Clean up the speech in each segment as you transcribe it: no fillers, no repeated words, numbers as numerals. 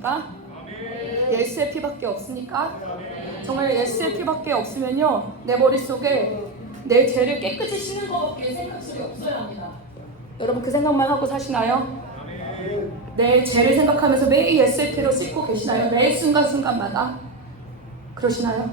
없습니까? 예수의 피밖에 없습니까? 정말 예수의 피밖에 없으면요, 내 머릿속에 내 죄를 깨끗이 씻는 것밖에 생각들이 없어야 합니다. 여러분 그 생각만 하고 사시나요? 내 죄를 생각하면서 매일 예수의 피로 씻고 계시나요? 매 순간순간마다 그러시나요?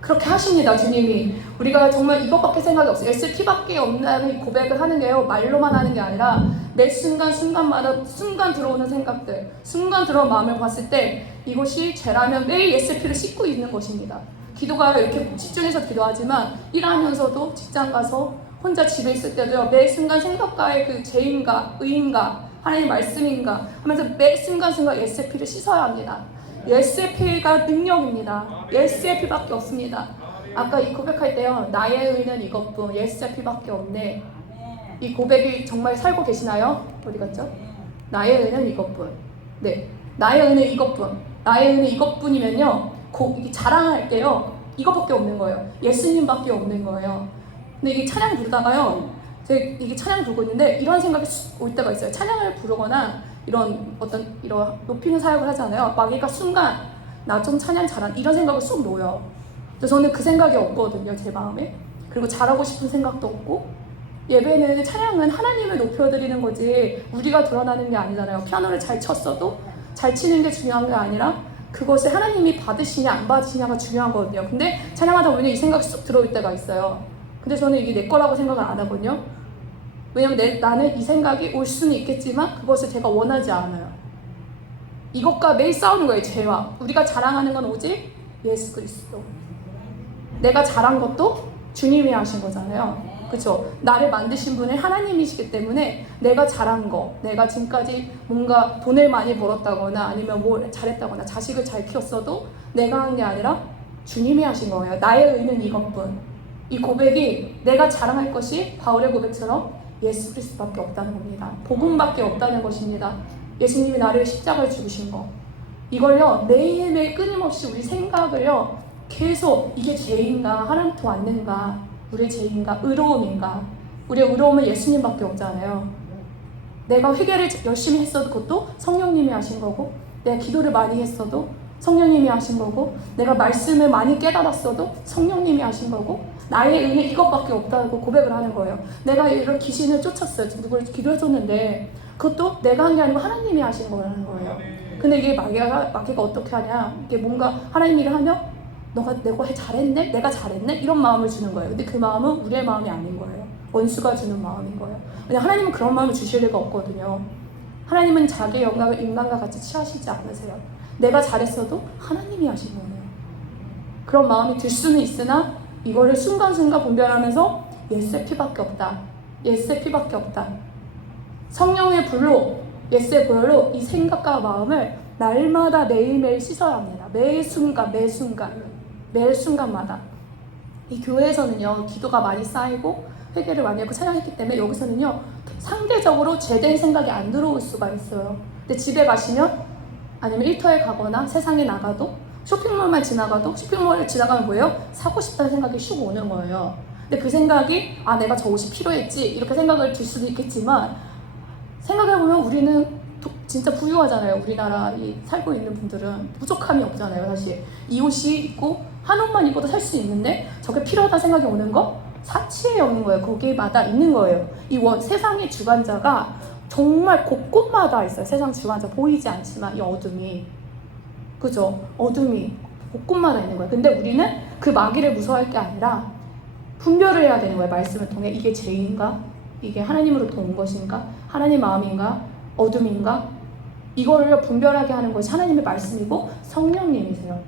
그렇게 하십니다. 주님이 우리가 정말 이것밖에 생각이 없어요. 예수의 피밖에 없다는 고백을 하는 게요, 말로만 하는 게 아니라 매 순간순간마다 순간 들어오는 생각들, 순간 들어온 마음을 봤을 때 이것이 죄라면 매일 예수의 피를 씻고 있는 것입니다. 기도가 이렇게 집중해서 기도하지만 일하면서도, 직장 가서 혼자 집에 있을 때도요, 매 순간 생각과의 그 죄인가 의인가 하나님 말씀인가 하면서 매 순간순간 예수의 피를 씻어야 합니다. 예수의 피가 능력입니다. 예수의 피밖에 없습니다. 아까 이 고백할 때요, 나의 의는 이것뿐, 예수의 피밖에 없네. 이 고백이 정말 살고 계시나요? 어디 갔죠? 나의 의는 이것뿐. 네, 나의 의는 이것뿐. 나의 의는 이것뿐이면요, 자랑할 때요, 이것밖에 없는 거예요. 예수님밖에 없는 거예요. 근데 이게 찬양 부르다가요, 제가 이게 찬양 부르고 있는데 이런 생각이 올 때가 있어요. 찬양을 부르거나 이런 높이는 사역을 하잖아요. 마귀가 순간 나 좀 찬양 잘한 이런 생각을 쑥 놓여요. 그래서 저는 그 생각이 없거든요, 제 마음에. 그리고 잘하고 싶은 생각도 없고, 예배는 찬양은 하나님을 높여드리는 거지 우리가 드러나는 게 아니잖아요. 피아노를 잘 쳤어도 잘 치는 게 중요한 게 아니라 그것을 하나님이 받으시냐 안 받으시냐가 중요한 거거든요. 근데 찬양하다 보면 이 생각이 쑥 들어올 때가 있어요. 근데 저는 이게 내 거라고 생각을 안 하거든요. 왜냐면 나는 이 생각이 올 수는 있겠지만 그것을 제가 원하지 않아요. 이것과 매일 싸우는 거예요, 죄와. 우리가 자랑하는 건 오직 예수 그리스도. 내가 잘한 것도 주님이 하신 거잖아요. 그렇죠? 나를 만드신 분은 하나님이시기 때문에 내가 잘한 거, 내가 지금까지 뭔가 돈을 많이 벌었다거나 아니면 뭘 잘했다거나 자식을 잘 키웠어도 내가 한 게 아니라 주님이 하신 거예요. 나의 의는 이것뿐. 이 고백이 내가 자랑할 것이 바울의 고백처럼 예수 그리스도밖에 없다는 겁니다. 복음밖에 없다는 것입니다. 예수님이 나를 십자가를 죽으신 거. 이걸요, 매일매일 끊임없이 우리 생각을요, 계속 이게 죄인가, 하나님부터 왔는가, 우리의 죄인가, 의로움인가. 우리의 의로움은 예수님밖에 없잖아요. 내가 회개를 열심히 했어도 그것도 성령님이 하신 거고, 내가 기도를 많이 했어도 성령님이 하신 거고, 내가 말씀을 많이 깨달았어도 성령님이 하신 거고, 나의 의는 이것밖에 없다고 고백을 하는 거예요. 내가 이런 귀신을 쫓았어요. 누구를 기도해줬는데 그것도 내가 한 게 아니고 하나님이 하신 거라는 거예요. 근데 이게 마귀가 어떻게 하냐, 이게 뭔가 하나님 일을 하면 내가 잘했네? 내가 잘했네? 이런 마음을 주는 거예요. 근데 그 마음은 우리의 마음이 아닌 거예요. 원수가 주는 마음인 거예요. 왜냐하면 하나님은 그런 마음을 주실 리가 없거든요. 하나님은 자기의 영광을 인간과 같이 취하시지 않으세요. 내가 잘했어도 하나님이 하신 거예요. 그런 마음이 들 수는 있으나 이거를 순간순간 분별하면서 예수의 피밖에 없다. 예수의 피밖에 없다. 성령의 불로, 예수의 보혈로 이 생각과 마음을 날마다 매일매일 씻어야 합니다. 매 순간마다. 이 교회에서는요, 기도가 많이 쌓이고 회개를 많이 하고 찬양했기 때문에 여기서는요, 상대적으로 제된 생각이 안 들어올 수가 있어요. 근데 집에 가시면 아니면 일터에 가거나 세상에 나가도 쇼핑몰만 지나가도, 쇼핑몰을 지나가면 뭐예요? 사고 싶다는 생각이 슉 오는 거예요. 근데 그 생각이 내가 저 옷이 필요했지 이렇게 생각을 들 수도 있겠지만, 생각해보면 우리는 진짜 부유하잖아요. 우리나라 살고 있는 분들은 부족함이 없잖아요. 사실 이 옷이 있고 한 옷만 입어도 살 수 있는데 저게 필요하다는 생각이 오는 거 사치에 여는 거예요. 거기마다 있는 거예요. 세상의 주관자가 정말 곳곳마다 있어요. 세상 주관자 보이지 않지만 이 어둠이, 그죠? 어둠이 곳곳마다 있는 거예요. 근데 우리는 그 마귀를 무서워할 게 아니라 분별을 해야 되는 거예요. 말씀을 통해 이게 죄인가? 이게 하나님으로부터 온 것인가? 하나님 마음인가? 어둠인가? 이거를 분별하게 하는 것이 하나님의 말씀이고 성령님이세요.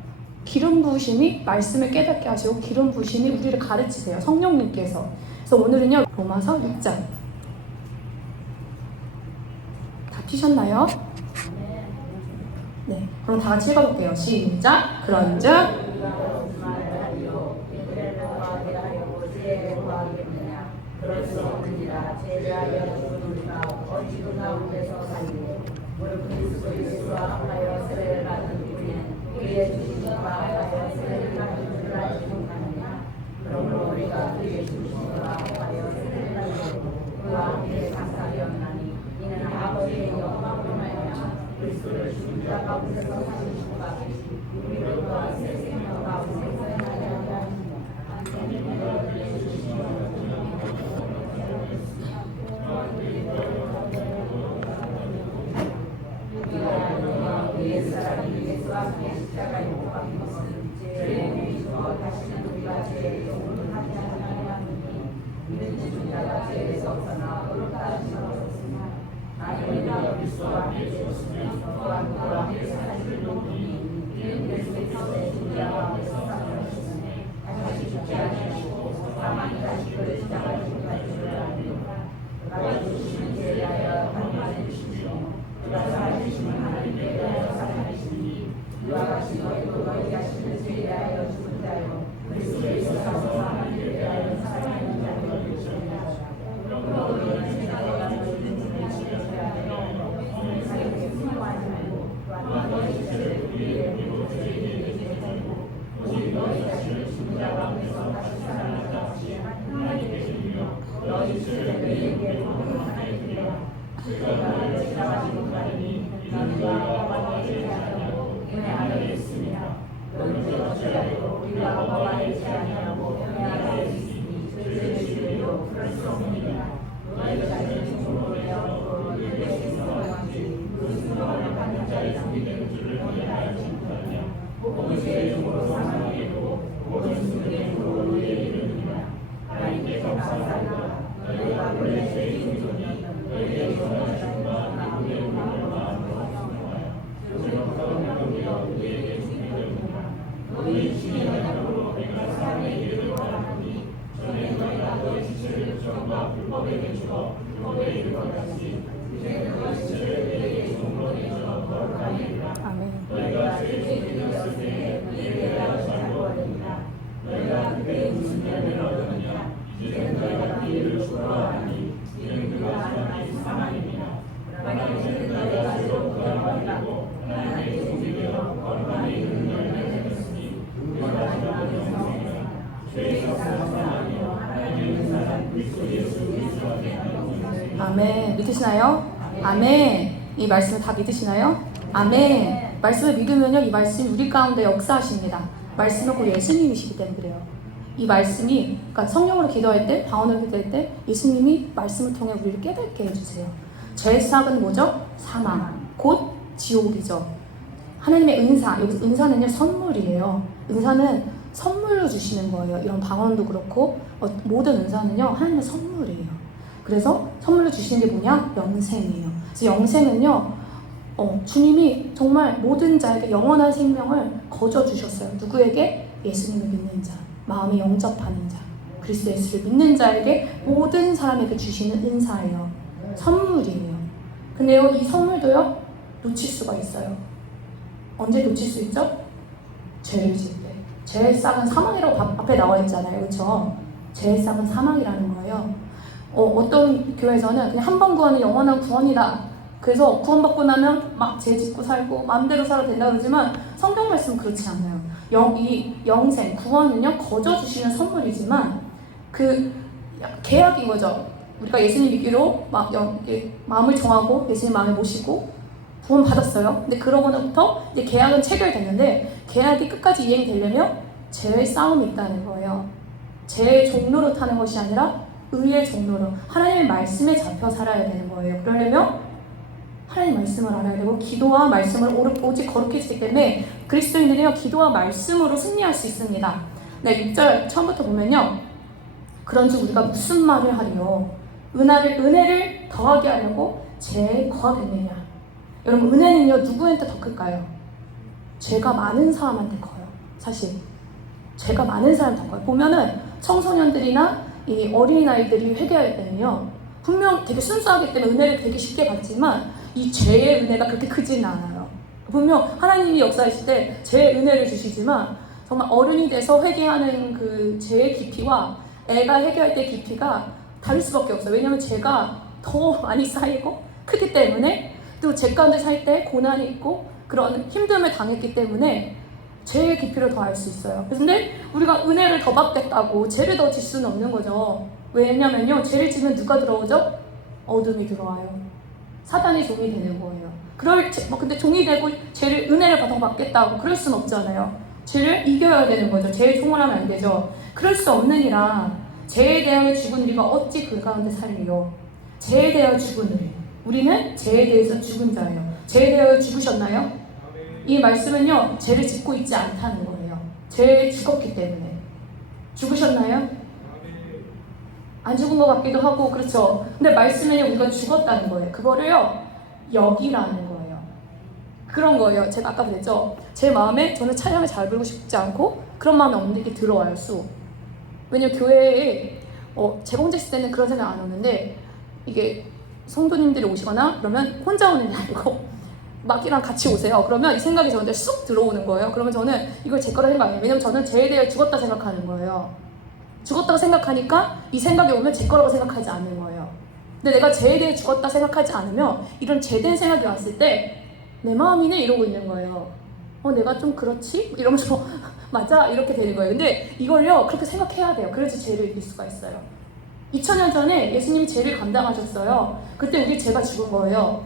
기름 부으심이 말씀을 깨닫게 하시고 기름 부으심이 우리를 가르치세요. 성령님께서. 그래서 오늘은요, 로마서 6장 다 피셨나요? 네, 그럼 다 같이 읽어볼게요. 시작. 그런즉 그럴 수 없느니라. 제자여 우리가 어찌 그 가운데서 살리고 무릇 그리스도 예수와 하여 세례를 받은 우리는 그의 주심과 하여 세례를 받은 줄을 알지 못하느냐. 그러므로 우리가 그의 주심과 하여 세례를 받고 그와 함께 감사하였나니 이는 아버지의 영광으로 말미암아 그리스도를 주님 자가 죄에서 벗어나 의롭다 하시옵소서. 하나님이나 그리스도와 함께 죽으시면서 또한 그와 함께 사실을 높이니 이는 그리스도의 죽으라 하면서 사랑하시네. 다시 죽지 아니하시고 다만 다시 그를 시작하시기까지 줄을 압니다. 그가 주시는 죄에 대하여 한마디 주시오. 그가 살아계시는 하나님께 대하여 살아계시니 이와 같이 너희도 너희 자신을 죄에 대하여 죽은 자요 그리스도에 있어서 하나님께 대하여 살아있는 자들을 주시리라. 그러므로 너희는 생각과 모든 분을 지켜야 사역에 순종하지 말고 또한 너희 죄를 우리의 믿고 죄인에게 되고 오직 너희 자신을 죽은 자와 함께서 다시 살아난 자 없이 하나님께 드리며 너희 죄를 너희에게 보내는 하나님이라. 그가 나를 지나가시는 자리니 나는 너희와 만나지 않으려고 은혜 안에 있습니다. 너희들 어찌하여 우리가 어머니지 아니하고 은혜 안에 있으니 죄를 지으려 그럴 수 없느니라. 너희 자신을 중으로 내어놓고 너희에게서 왕지 그 수고를 받는 자의 상기되는 줄을 너희 알지 못하냐. 모든 죄의 중으로 사망에 이르고 모든 수의 중으로 너희에 이르느니라. 하나님께 감사하노라. 너희가 원래 죄인이니 너희의 영원한 자유와 우리의 마음과 그러므로 너희가 우리에게 주기를 너희 주의 하나님으로 내가 사랑에 이르도록 하니 전에 너희가 너희 지체를 주정과 불법에게 주어 불법에 이르렀다시 이제 너희 지체를 너희에게 종으로 내주어 거룩하니라. 너희가 죄에 이르렀을 때에 너희에게 대하여 잘구하리라. 너희가 그때 무슨 열매를 얻었느냐. 이제는 너희가 그 일을 주어하니 이는 그가 하나님의 사망입니다. 만약 이제는 너희가 죄로 구원받으라고 하나님의 종이되어 거룩함에 이르는 열매를 맺었으니 우리가 지나가는 영생이라. 죄에서 사망하며 하나님의 사랑 그리스도 예수 그리스도께 하는 아멘. 믿으시나요? 아멘. 이 말씀을 다 믿으시나요? 아멘. 말씀을 믿으면요, 이 말씀이 우리 가운데 역사하십니다. 말씀은 곧 예수님이시기 때문에 그래요. 이 말씀이, 그러니까 성령으로 기도할 때, 방언으로 기도할 때 예수님이 말씀을 통해 우리를 깨닫게 해주세요. 죄의 싹은 뭐죠? 사망, 곧 지옥이죠. 하나님의 은사, 여기 은사는요 선물이에요. 은사는 선물로 주시는 거예요. 이런 방언도 그렇고 모든 은사는요 하나님의 선물이에요. 그래서 선물로 주시는 게 뭐냐? 영생이에요. 그래서 영생은요 주님이 정말 모든 자에게 영원한 생명을 거저 주셨어요. 누구에게? 예수님을 믿는 자, 마음에 영접하는 자, 그리스도 예수를 믿는 자에게 모든 사람에게 주시는 은사예요. 선물이에요. 근데요 이 선물도요 놓칠 수가 있어요. 언제 놓칠 수 있죠? 죄를 지을 때. 죄의 싹은 사망이라고 앞에 나와 있잖아요. 그렇죠? 죄의 싹은 사망이라는 거예요. 어떤 교회에서는 그냥 한 번 구원은 영원한 구원이다. 그래서 구원받고 나면 막 죄 짓고 살고 마음대로 살아도 된다 그러지만 성경 말씀은 그렇지 않아요. 이 영생, 구원은요 거저 주시는 선물이지만 그 계약인 거죠. 우리가 예수님 믿기로 마음을 정하고 예수님 마음에 모시고 구원 받았어요. 근데 그러고부터 이제 계약은 체결됐는데 계약이 끝까지 이행이 되려면 죄의 싸움이 있다는 거예요. 죄의 종로로 타는 것이 아니라 의의 종로로 하나님의 말씀에 잡혀 살아야 되는 거예요. 그러려면 하나님 말씀을 알아야 되고 기도와 말씀을 오직 거룩히 지기 때문에 그리스도인들이요 기도와 말씀으로 승리할 수 있습니다. 네, 6절 처음부터 보면요. 그런즉 우리가 무슨 말을 하리요? 은혜를 더하게 하려고 죄에 거하겠느냐? 여러분 은혜는요 누구한테 더 클까요? 죄가 많은 사람한테 커요. 사실 죄가 많은 사람 더 커요. 보면은 청소년들이나 이 어린아이들이 회개할 때는요 분명 되게 순수하기 때문에 은혜를 되게 쉽게 받지만 이 죄의 은혜가 그렇게 크지는 않아요. 분명 하나님이 역사하실 때 죄의 은혜를 주시지만 정말 어른이 돼서 회개하는 그 죄의 깊이와 애가 회개할 때 깊이가 다를 수밖에 없어요. 왜냐하면 죄가 더 많이 쌓이고 크기 때문에 또 죄 가운데 살 때 고난이 있고 그런 힘듦을 당했기 때문에 죄의 깊이를 더 알 수 있어요. 그런데 우리가 은혜를 더 받겠다고 죄를 더 질 수는 없는 거죠. 왜냐면요 죄를 지면 누가 들어오죠? 어둠이 들어와요. 사단의 종이 되는 거예요. 근데 종이 되고 은혜를 더 받겠다고 그럴 수는 없잖아요. 죄를 이겨야 되는 거죠. 죄의 종을 하면 안 되죠. 그럴 수 없느니라 죄에 대하여 죽은 우리가 어찌 그 가운데 살리요? 죄에 대하여 죽은 우리는 죄에 대해서 죽은 자예요. 죄에 대하여 죽으셨나요? 이 말씀은요 죄를 짓고 있지 않다는 거예요. 죄에 죽었기 때문에. 죽으셨나요? 안 죽은 것 같기도 하고 그렇죠. 근데 말씀에는 우리가 죽었다는 거예요. 그거를요 여기라는 거예요. 그런 거예요. 제가 아까 그랬죠. 제 마음에 저는 찬양을 잘 부르고 싶지 않고 그런 마음이 없는 게 들어와요. 수. 왜냐면 교회에 제가 혼자 있을 때는 그런 생각 안 오는데 이게 성도님들이 오시거나 그러면 혼자 오는 게 아니고 막이랑 같이 오세요. 그러면 이 생각이 저한테 쑥 들어오는 거예요. 그러면 저는 이걸 제 거라 생각해요. 왜냐면 저는 제에 대해 죽었다 생각하는 거예요. 죽었다고 생각하니까 이 생각이 오면 제 거라고 생각하지 않는 거예요. 근데 내가 제에 대해 죽었다 생각하지 않으면 이런 제된 생각이 왔을 때 내 마음이네 이러고 있는 거예요. 내가 좀 그렇지? 이러면서 맞아? 이렇게 되는 거예요. 근데 이걸요 그렇게 생각해야 돼요. 그래서 죄를 이길 수가 있어요. 2000년 전에 예수님이 죄를 감당하셨어요. 그때 우리 죄가 죽은 거예요.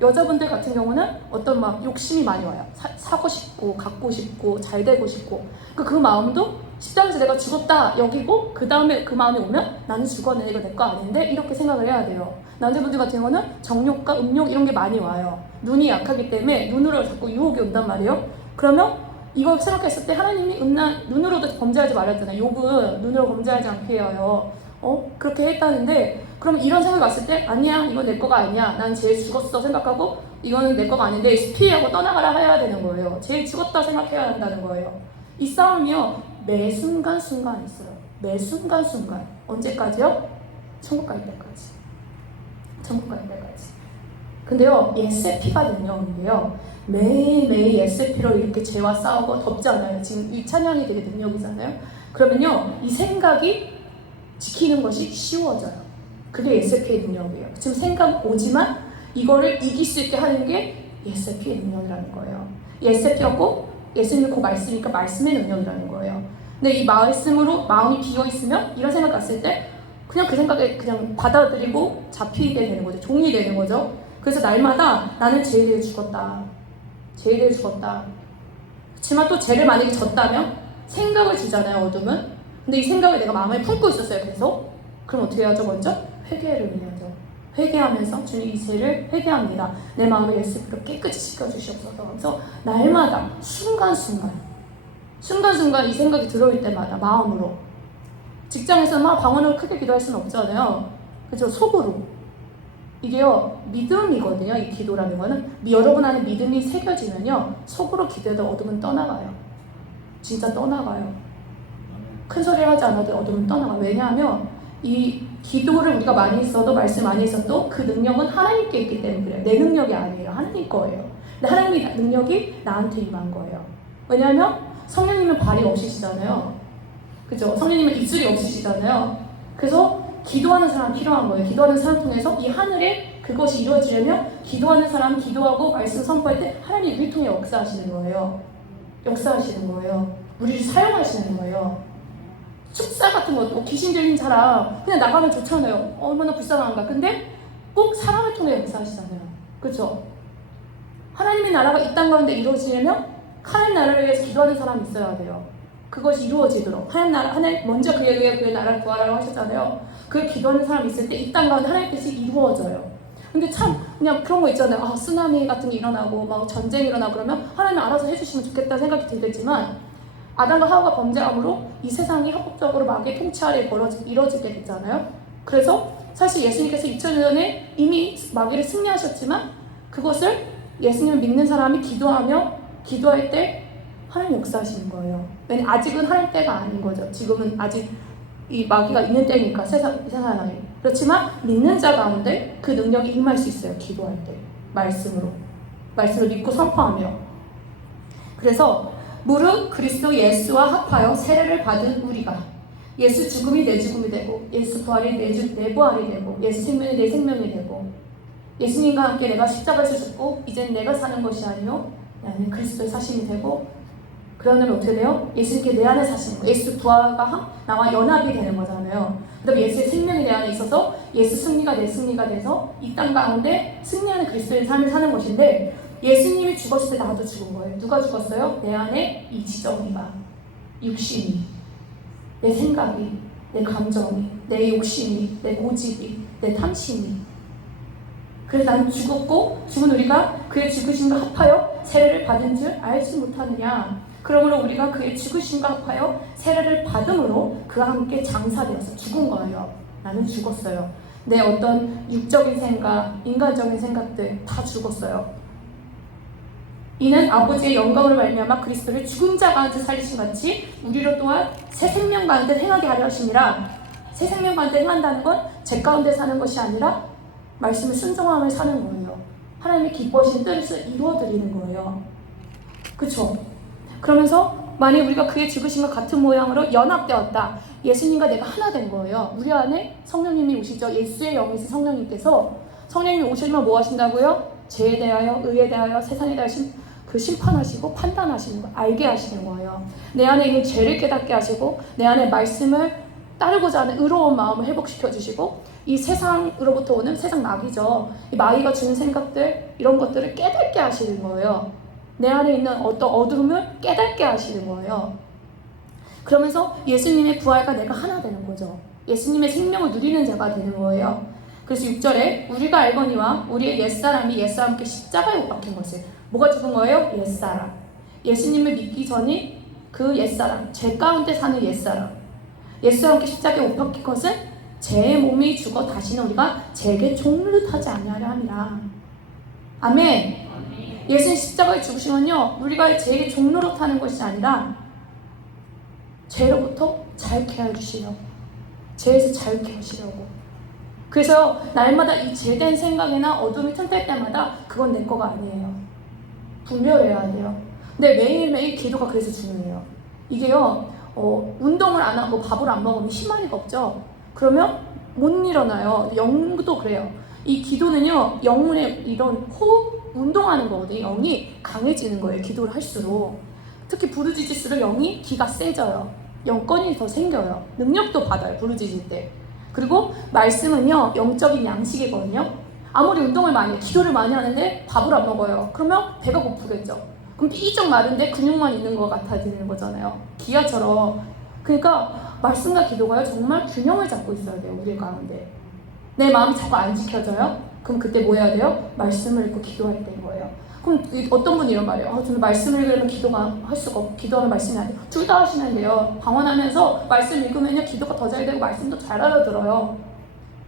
여자분들 같은 경우는 어떤 막 욕심이 많이 와요. 사고 싶고 갖고 싶고 잘 되고 싶고 그 마음도 십자가에서 내가 죽었다 여기고 그 다음에 그 마음이 오면 나는 죽었네 이거 내 거 아닌데 이렇게 생각을 해야 돼요. 남자분들 같은 경우는 정욕과 음욕 이런 게 많이 와요. 눈이 약하기 때문에 눈으로 자꾸 유혹이 온단 말이에요. 그러면 이거 생각했을 때 하나님이 눈으로도 범죄하지 말았잖아요. 욕은 눈으로 범죄하지 않게 해요. 그렇게 했다는데 그럼 이런 생각이 왔을 때 아니야 이건 내 거가 아니야 난 제일 죽었어 생각하고 이거는 내 거가 아닌데 피하고 떠나가라 해야 되는 거예요. 제일 죽었다 생각해야 한다는 거예요. 이 싸움이요 매 순간순간 있어요. 매 순간순간. 언제까지요? 천국 갈 때까지. 천국 갈 때까지. 근데요 예수의 피가 능력인데요 매일매일 예수의 피로 이렇게 죄와 싸우고 덮잖아요. 지금 이 찬양이 되게 능력이잖아요. 그러면요 이 생각이 지키는 것이 쉬워져요. 그게 예수의 피의 능력이에요. 지금 생각 오지만 이거를 이길 수 있게 하는 게 예수의 피의 능력이라는 거예요. 예수의 피였고 예수님이 그 말씀이니까 말씀의 능력이라는 거예요. 근데 이 말씀으로 마음이 비어 있으면 이런 생각 갔을 때 그냥 그 생각에 그냥 받아들이고 잡히게 되는 거죠. 종이 되는 거죠. 그래서 날마다 나는 죄에 대해 죽었다. 죄에 대해 죽었다. 그렇지만 또 죄를 만약에 졌다면 생각을 주잖아요. 어둠은. 근데 이 생각을 내가 마음에 품고 있었어요. 계속. 그럼 어떻게 해야죠? 먼저 회개를 해야죠. 회개하면서 주님 이 죄를 회개합니다. 내 마음을 예수님으로 깨끗이 씻겨주시옵소서. 그래서 날마다 순간순간 이 생각이 들어올 때마다 마음으로 직장에서 막 방언으로 크게 기도할 수는 없잖아요. 그죠? 속으로. 이게요 믿음이거든요. 이 기도라는 거는 여러분 안에 믿음이 새겨지면요 속으로 기도해도 어둠은 떠나가요. 진짜 떠나가요. 큰 소리를 하지 않아도 어둠은 떠나가요. 왜냐하면 이 기도를 우리가 많이 했어도 말씀 많이 했어도 그 능력은 하나님께 있기 때문에 그래요. 내 능력이 아니에요. 하나님 거예요. 근데 하나님의 능력이 나한테 임한 거예요. 왜냐하면 성령님은 발이 없으시잖아요. 그죠? 성령님은 입술이 없으시잖아요. 그래서 기도하는 사람 필요한 거예요. 기도하는 사람 통해서 이 하늘에 그것이 이루어지려면 기도하는 사람 기도하고 말씀 선포할 때 하나님이 우리 통해 역사하시는 거예요. 역사하시는 거예요. 우리를 사용하시는 거예요. 축사 같은 것도 귀신 들린 사람 그냥 나가면 좋잖아요. 얼마나 불쌍한가. 근데 꼭 사람을 통해 역사하시잖아요. 그렇죠? 하나님의 나라가 이 땅 가운데 이루어지려면 하나님 나라를 위해서 기도하는 사람이 있어야 돼요. 그것이 이루어지도록 하나님 먼저 그의 나라를 구하라고 하셨잖아요. 그 기도하는 사람이 있을 때 이 땅 가운데 하나님의 뜻이 이루어져요. 근데 참 그냥 그런 거 있잖아요. 쓰나미 같은 게 일어나고 막 전쟁이 일어나고 그러면 하나님이 알아서 해주시면 좋겠다는 생각이 들겠지만 아담과 하와가 범죄함으로 이 세상이 합법적으로 마귀의 통치 아래 이루어지게 됐잖아요. 그래서 사실 예수님께서 2000년 전에 이미 마귀를 승리하셨지만 그것을 예수님을 믿는 사람이 기도할 때 하나님 역사하시는 거예요. 왜냐면 아직은 하나님 때가 아닌 거죠. 지금은 아직 이 마귀가 있는 때니까 세상에. 그렇지만 믿는 자 가운데 그 능력이 임할 수 있어요. 기도할 때 말씀을 믿고 선포하며. 그래서 무릇 그리스도 예수와 합하여 세례를 받은 우리가 예수 죽음이 내 죽음이 되고 예수 부활이 내 부활이 되고 예수 생명이 내 생명이 되고 예수님과 함께 내가 십자가에서 죽고 이제는 내가 사는 것이 아니요 나는 그리스도의 사심이 되고 그러면 어떻게 돼요? 예수님께 내 안에 사시는 거예요. 예수 부활과 나와 연합이 되는 거잖아요. 그 다음에 예수의 생명이 내 안에 있어서 예수 승리가 내 승리가 돼서 이 땅 가운데 승리하는 그리스도의 삶을 사는 것인데 예수님이 죽었을 때 나도 죽은 거예요. 누가 죽었어요? 내 안에 이 지정이가 육신이 내 생각이 내 감정이 내 욕심이 내 고집이 내 탐심이 그래서 나는 죽었고 죽은 우리가 그의 죽으심과 합하여 세례를 받은 줄 알지 못하느냐. 그러므로 우리가 그의 죽으심과 합하여 세례를 받음으로 그와 함께 장사되어서 죽은 거예요. 나는 죽었어요. 내 어떤 육적인 생각, 인간적인 생각들 다 죽었어요. 이는 아버지의 영광을 말미암아 그리스도를 죽은 자 가운데 살리신 같이 우리로 또한 새 생명 가운데 행하게 하려 하심이라. 새 생명 가운데 행한다는 건 제 가운데 사는 것이 아니라 말씀을 순종하며 사는 거예요. 하나님의 기뻐하신 뜻을 이루어드리는 거예요. 그쵸? 그러면서 만약 우리가 그의 죽으심과 같은 모양으로 연합되었다. 예수님과 내가 하나 된 거예요. 우리 안에 성령님이 오시죠. 예수의 영이신 성령님께서 성령님이 오시면 뭐 하신다고요? 죄에 대하여, 의에 대하여, 세상에 대하여 그 심판하시고 판단하시는 거, 알게 하시는 거예요. 내 안에 있는 죄를 깨닫게 하시고 내 안에 말씀을 따르고자 하는 의로운 마음을 회복시켜 주시고 이 세상으로부터 오는 세상 마귀죠. 이 마귀가 주는 생각들 이런 것들을 깨닫게 하시는 거예요. 내 안에 있는 어떤 어둠을 깨닫게 하시는 거예요. 그러면서 예수님의 부활과 내가 하나 되는 거죠. 예수님의 생명을 누리는 자가 되는 거예요. 그래서 6절에 우리가 알거니와 우리의 옛사람이 예수와 함께 십자가에 못 박힌 것을 뭐가 죽은 거예요? 옛사람. 예수님을 믿기 전에 그 옛사람, 죄 가운데 사는 옛사람. 예수와 함께 십자가에 못 박힌 것은 제 몸이 죽어 다시는 우리가 죄에게 종로를 타지 아니하려 함이라. 아멘. 예수님 십자가에 죽으시면요 우리가 죄의 종로로 타는 것이 아니라 죄로부터 자유케 해주시려고, 죄에서 자유케 하시려고. 그래서 날마다 이 죄된 생각이나 어둠이 틈탈 때마다 그건 내 거가 아니에요. 분별해야 돼요. 근데 매일매일 기도가 그래서 중요해요. 이게요 운동을 안 하고 밥을 안 먹으면 힘할 리가 없죠. 그러면 못 일어나요. 영도 그래요. 이 기도는요 영혼의 이런 호흡 운동하는 거거든요. 영이 강해지는 거예요. 기도를 할수록. 특히 부르짖을수록 영이 기가 세져요. 영권이 더 생겨요. 능력도 받아요. 부르짖을 때. 그리고 말씀은요 영적인 양식이거든요. 아무리 운동을 많이 해, 기도를 많이 하는데 밥을 안 먹어요. 그러면 배가 고프겠죠. 그럼 삐쩍 마른데 근육만 있는 것 같아지는 거잖아요. 기아처럼. 그러니까 말씀과 기도가요 정말 균형을 잡고 있어야 돼요. 우리 가운데. 내 마음이 자꾸 안 지켜져요? 그럼 그때 뭐 해야 돼요? 말씀을 읽고 기도해야 되는 거예요. 그럼 어떤 분이 이런 말이에요. 저는 말씀을 읽으면 기도가 할 수가 없고 기도하면 말씀이 안 돼요. 둘 다 하시면 돼요. 방언하면서 말씀 읽으면요 기도가 더 잘 되고 말씀도 잘 알아들어요.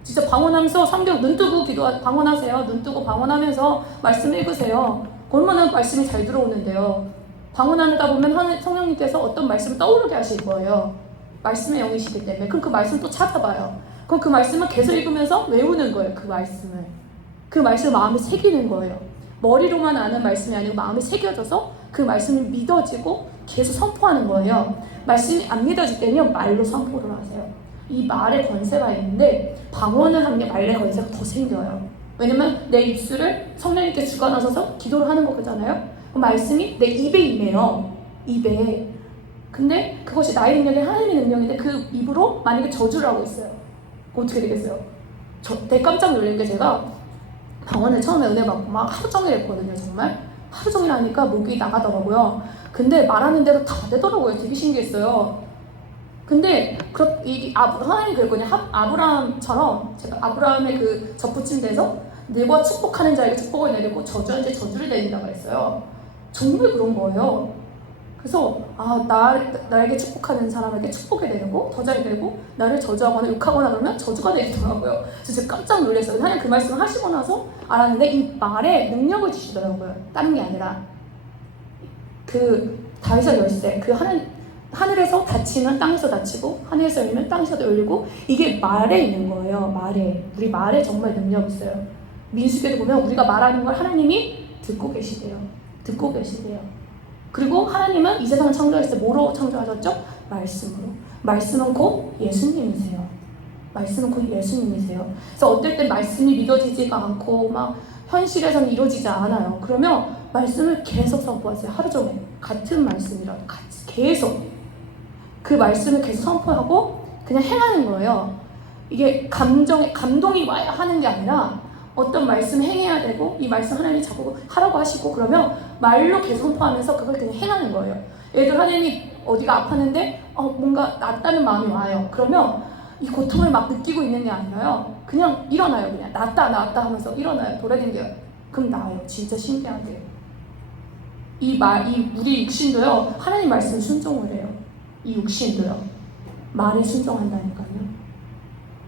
진짜 방언하면서 성경 눈 뜨고 방언하세요. 눈 뜨고 방언하면서 말씀 읽으세요. 얼마나 말씀이 잘 들어오는데요. 방언하다 보면 성령님께서 어떤 말씀을 떠오르게 하실 거예요. 말씀의 영이시기 때문에. 그럼 그 말씀 또 찾아봐요. 그럼 그 말씀을 계속 읽으면서 외우는 거예요. 그 말씀을. 그 말씀을 마음에 새기는 거예요. 머리로만 아는 말씀이 아니고 마음에 새겨져서 그 말씀이 믿어지고 계속 선포하는 거예요. 말씀이 안 믿어질 때는요 말로 선포를 하세요. 이 말에 권세가 있는데 방언을 하는 게 말의 권세가 더 생겨요. 왜냐면 내 입술을 성령님께 주관하셔서 기도를 하는 거잖아요. 그 말씀이 내 입에 임해요. 입에. 근데 그것이 나의 능력이 하나님의 능력인데 그 입으로 만약에 저주를 하고 있어요. 어떻게 되겠어요? 되게 깜짝 놀란 게 제가 방언을 처음에 은혜 받고 막 하루 종일 했거든요. 정말 하루 종일 하니까 목이 나가더라고요. 근데 말하는 대로 다 되더라고요. 되게 신기했어요. 근데 하나님이 그랬거든요. 아브라함처럼 제가 아브라함의 그 접붙임돼서 내가 축복하는 자에게 축복을 내리고 저주한 자에게 저주를 내린다고 그랬어요. 정말 그런 거예요. 그래서 나에게 축복하는 사람에게 축복이 되고 더 잘 되고 나를 저주하거나 욕하거나 그러면 저주가 되더라고요. 그래서 제가 깜짝 놀랐어요. 하나님 그 말씀을 하시고 나서 알았는데 이 말에 능력을 주시더라고요. 다른 게 아니라 그 다윗의 열쇠, 그 하늘에서 닫히면 땅에서 닫히고 하늘에서 열리면 땅에서도 열리고 이게 말에 있는 거예요. 말에. 우리 말에 정말 능력이 있어요. 민수기에도 보면 우리가 말하는 걸 하나님이 듣고 계시대요. 듣고 계시대요. 그리고 하나님은 이 세상을 창조하실 때 뭐로 창조하셨죠? 말씀으로. 말씀은 곧 예수님이세요. 말씀은 곧 예수님이세요. 그래서 어떨 때 말씀이 믿어지지가 않고 막 현실에서는 이루어지지 않아요. 그러면 말씀을 계속 선포하세요. 하루 종일. 같은 말씀이라도 같이 계속. 그 말씀을 계속 선포하고 그냥 행하는 거예요. 이게 감동이 와야 하는 게 아니라 어떤 말씀 행해야 되고 이 말씀 하나님이 자꾸 하라고 하시고 그러면 말로 계속 선포하면서 그걸 그냥 행하는 거예요. 예를 들어 하나님이 어디가 아팠는데 뭔가 낫다는 마음이 와요. 그러면 이 고통을 막 느끼고 있는 게 아니라요. 그냥 일어나요. 그냥 낫다 하면서 일어나요. 돌아다녀요. 그럼 나아요. 진짜 신기하게. 우리 육신도요. 하나님 말씀 순종을 해요. 이 육신도요. 말에 순종한다니까요.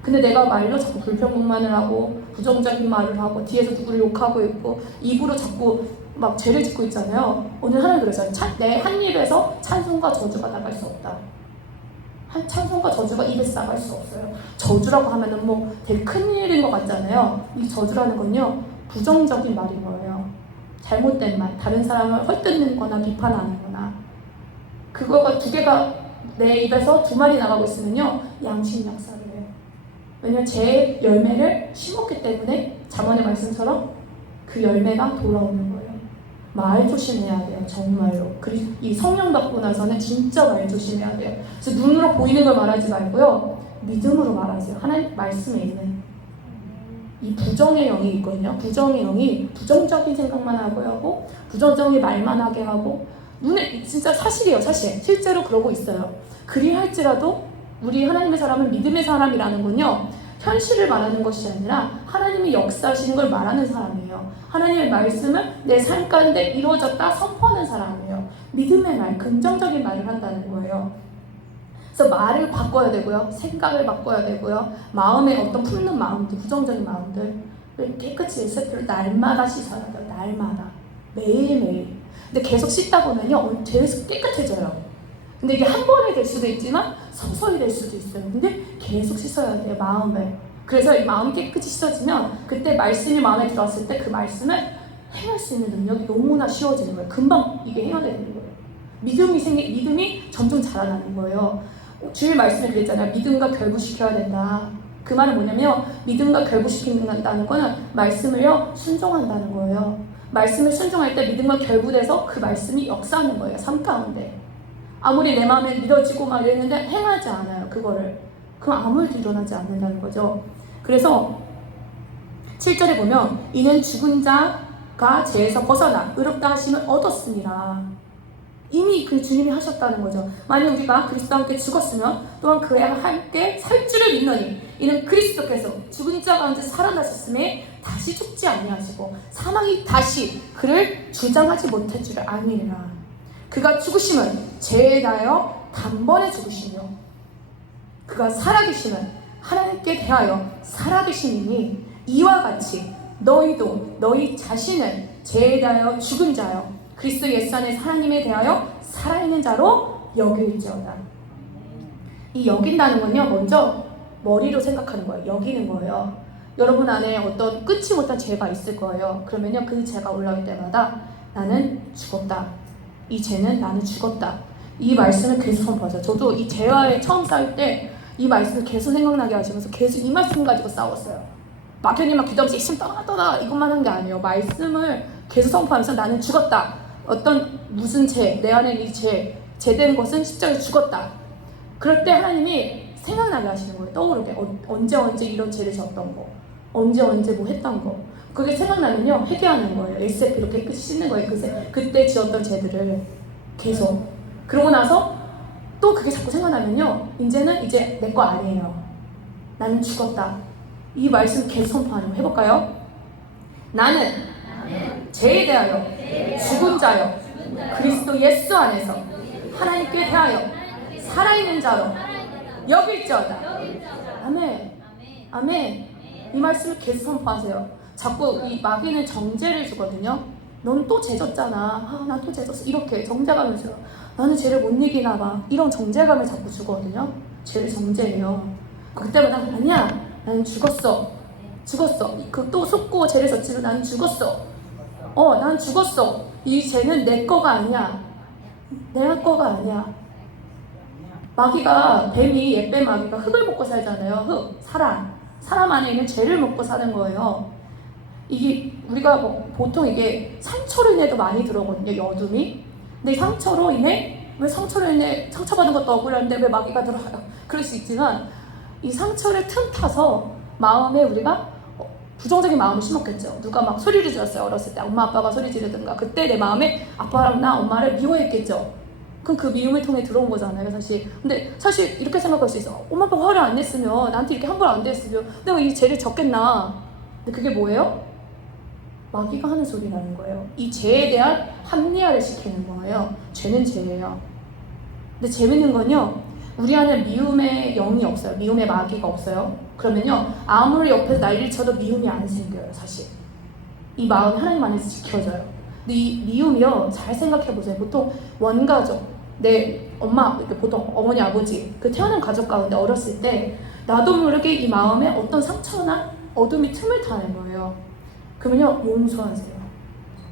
근데 내가 말로 자꾸 불평불만을 하고 부정적인 말을 하고 뒤에서 누구를 욕하고 있고 입으로 자꾸 막 죄를 짓고 있잖아요. 오늘 하나님 그러잖아요. 내 한 입에서 찬송과 저주가 나갈 수 없다. 찬송과 저주가 입에서 나갈 수 없어요. 저주라고 하면은 뭐 되게 큰일인 것 같잖아요. 이 저주라는 건요, 부정적인 말인 거예요. 잘못된 말, 다른 사람을 헐뜯는 거나 비판하는 거나. 그거가 두 개가 내 입에서 두 마리 나가고 있으면요, 양심약사를 해요. 왜냐면 제 열매를 심었기 때문에 잠언의 말씀처럼 그 열매가 돌아오는 거예요. 말 조심해야 돼요. 정말로. 그리고 이 성령 받고 나서는 진짜 말 조심해야 돼요. 그래서 눈으로 보이는 걸 말하지 말고요, 믿음으로 말하세요. 하나님 말씀에 있는 이 부정의 영이 있거든요. 부정의 영이 부정적인 생각만 하고 부정적인 말만 하게 하고, 눈에 진짜 사실이에요. 사실 실제로 그러고 있어요. 그리할지라도 우리 하나님의 사람은 믿음의 사람이라는 건요, 현실을 말하는 것이 아니라 하나님이 역사하시는 걸 말하는 사람이에요. 하나님의 말씀을 내 삶 가운데 이루어졌다 선포하는 사람이에요. 믿음의 말, 긍정적인 말을 한다는 거예요. 그래서 말을 바꿔야 되고요, 생각을 바꿔야 되고요, 마음에 어떤 푸는 마음들, 부정적인 마음들 깨끗이 예수를 날마다 씻어야 돼요. 날마다, 매일매일. 근데 계속 씻다 보면요, 계속 깨끗해져요. 근데 이게 한 번에 될 수도 있지만 서서히 될 수도 있어요. 근데 계속 씻어야 돼요, 마음을. 그래서 이 마음이 깨끗이 씻어지면 그때 말씀이 마음에 들어왔을 때 그 말씀을 행할 수 있는 능력이 너무나 쉬워지는 거예요. 금방 이게 행하되는 거예요. 믿음이 점점 자라나는 거예요. 주일 말씀에 그랬잖아요. 믿음과 결부시켜야 된다. 그 말은 뭐냐면, 믿음과 결부시킨다는 거는 말씀을요, 순종한다는 거예요. 말씀을 순종할 때 믿음과 결부돼서 그 말씀이 역사하는 거예요, 삶 가운데. 아무리 내 마음에 믿어지고 막 이랬는데 행하지 않아요, 그거를. 그럼 아무 일도 일어나지 않는다는 거죠. 그래서 7절에 보면, 이는 죽은 자가 죄에서 벗어나 의롭다 하심을 얻었습니다. 이미 그 주님이 하셨다는 거죠. 만약 우리가 그리스도와 함께 죽었으면 또한 그와 함께 살 줄을 믿노니, 이는 그리스도께서 죽은 자 가운데 살아나셨음에 다시 죽지 아니하시고 사망이 다시 그를 주장하지 못할 줄을 아니라, 그가 죽으심은 죄에 대하여 단번에 죽으시며 그가 살아계심은 하나님께 대하여 살아계심이니, 이와 같이 너희도 너희 자신을 죄에 대하여 죽은 자여 그리스도 예수 안에 하나님에 대하여 살아있는 자로 여길지어다. 이 여긴다는 건요, 먼저 머리로 생각하는 거예요. 여기는 거예요. 여러분 안에 어떤 끊지 못한 죄가 있을 거예요. 그러면요, 그 죄가 올라올 때마다 나는 죽었다. 이 죄는 나는 죽었다. 이 말씀을 계속 선포하죠. 저도 이 죄와의 처음 싸울 때 이 말씀을 계속 생각나게 하시면서 계속 이 말씀 가지고 싸웠어요. 막연히 막 기도하면서 이심 떠나 이것만 한 게 아니에요. 말씀을 계속 선포하면서 나는 죽었다. 어떤 무슨 죄, 내 안에 이 죄된 것은 십자가에 죽었다. 그럴 때 하나님이 생각나게 하시는 거예요. 떠오르게. 언제 이런 죄를 졌던 거, 언제 뭐 했던 거. 그게 생각나면요, 회개하는 거예요. SF로 깨끗이 씻는 거예요. 그때 지었던 죄들을 계속. 그러고 나서 또 그게 자꾸 생각나면요, 이제는 내 거 아니에요. 나는 죽었다. 이 말씀 계속 선포하는 거 해볼까요? 나는 죄에 대하여 죽은 자여 그리스도 예수 안에서 하나님께 대하여 살아있는 자로 여길지어다. 아멘. 아멘. 이 말씀을 계속 선포하세요. 자꾸 이 마귀는 정죄를 주거든요. 넌 또 죄 졌잖아. 난 또 죄 졌어. 이렇게 정죄감을 줘요. 나는 죄를 못 이기나 봐. 이런 정죄감을 자꾸 주거든요. 죄를 정죄해요. 그때마다 아니야, 나는 죽었어. 또 속고 죄를 졌지만 나는 죽었어. 난 죽었어. 이 죄는 내 거가 아니야. 내 거가 아니야. 마귀가, 옛뱀 마귀가 흙을 먹고 살잖아요. 사람 안에 있는 죄를 먹고 사는 거예요. 이게 우리가 보통 이게 상처로 인해도 많이 들어오거든요, 여둠이. 근데 상처로 인해, 왜 상처로 인해 상처받은 것도 억울한데 왜 마귀가 들어와요? 그럴 수 있지만, 이 상처를 틈타서 마음에 우리가 부정적인 마음을 심었겠죠. 누가 막 소리를 질렀어요, 어렸을 때. 엄마 아빠가 소리 지르든가. 그때 내 마음에 아빠랑 나 엄마를 미워했겠죠. 그럼 그 미움을 통해 들어온 거잖아요, 사실. 근데 사실 이렇게 생각할 수 있어. 엄마 아빠가 화를 안 냈으면, 나한테 이렇게 함부로 안 됐으면 내가 이 죄를 졌겠나. 근데 그게 뭐예요? 마귀가 하는 소리라는 거예요. 이 죄에 대한 합리화를 시키는 거예요. 죄는 죄예요. 근데 재밌는 건요, 우리 안에 미움의 영이 없어요. 미움의 마귀가 없어요. 그러면요, 아무리 옆에서 난리를 쳐도 미움이 안 생겨요. 사실 이 마음이 하나님 안에서 지켜져요. 근데 이 미움이요, 잘 생각해보세요. 보통 원가족, 내 엄마, 보통 어머니 아버지, 그 태어난 가족 가운데 어렸을 때 나도 모르게 이 마음에 어떤 상처나 어둠이 틈을 타는 거예요. 그러면요, 용서하세요.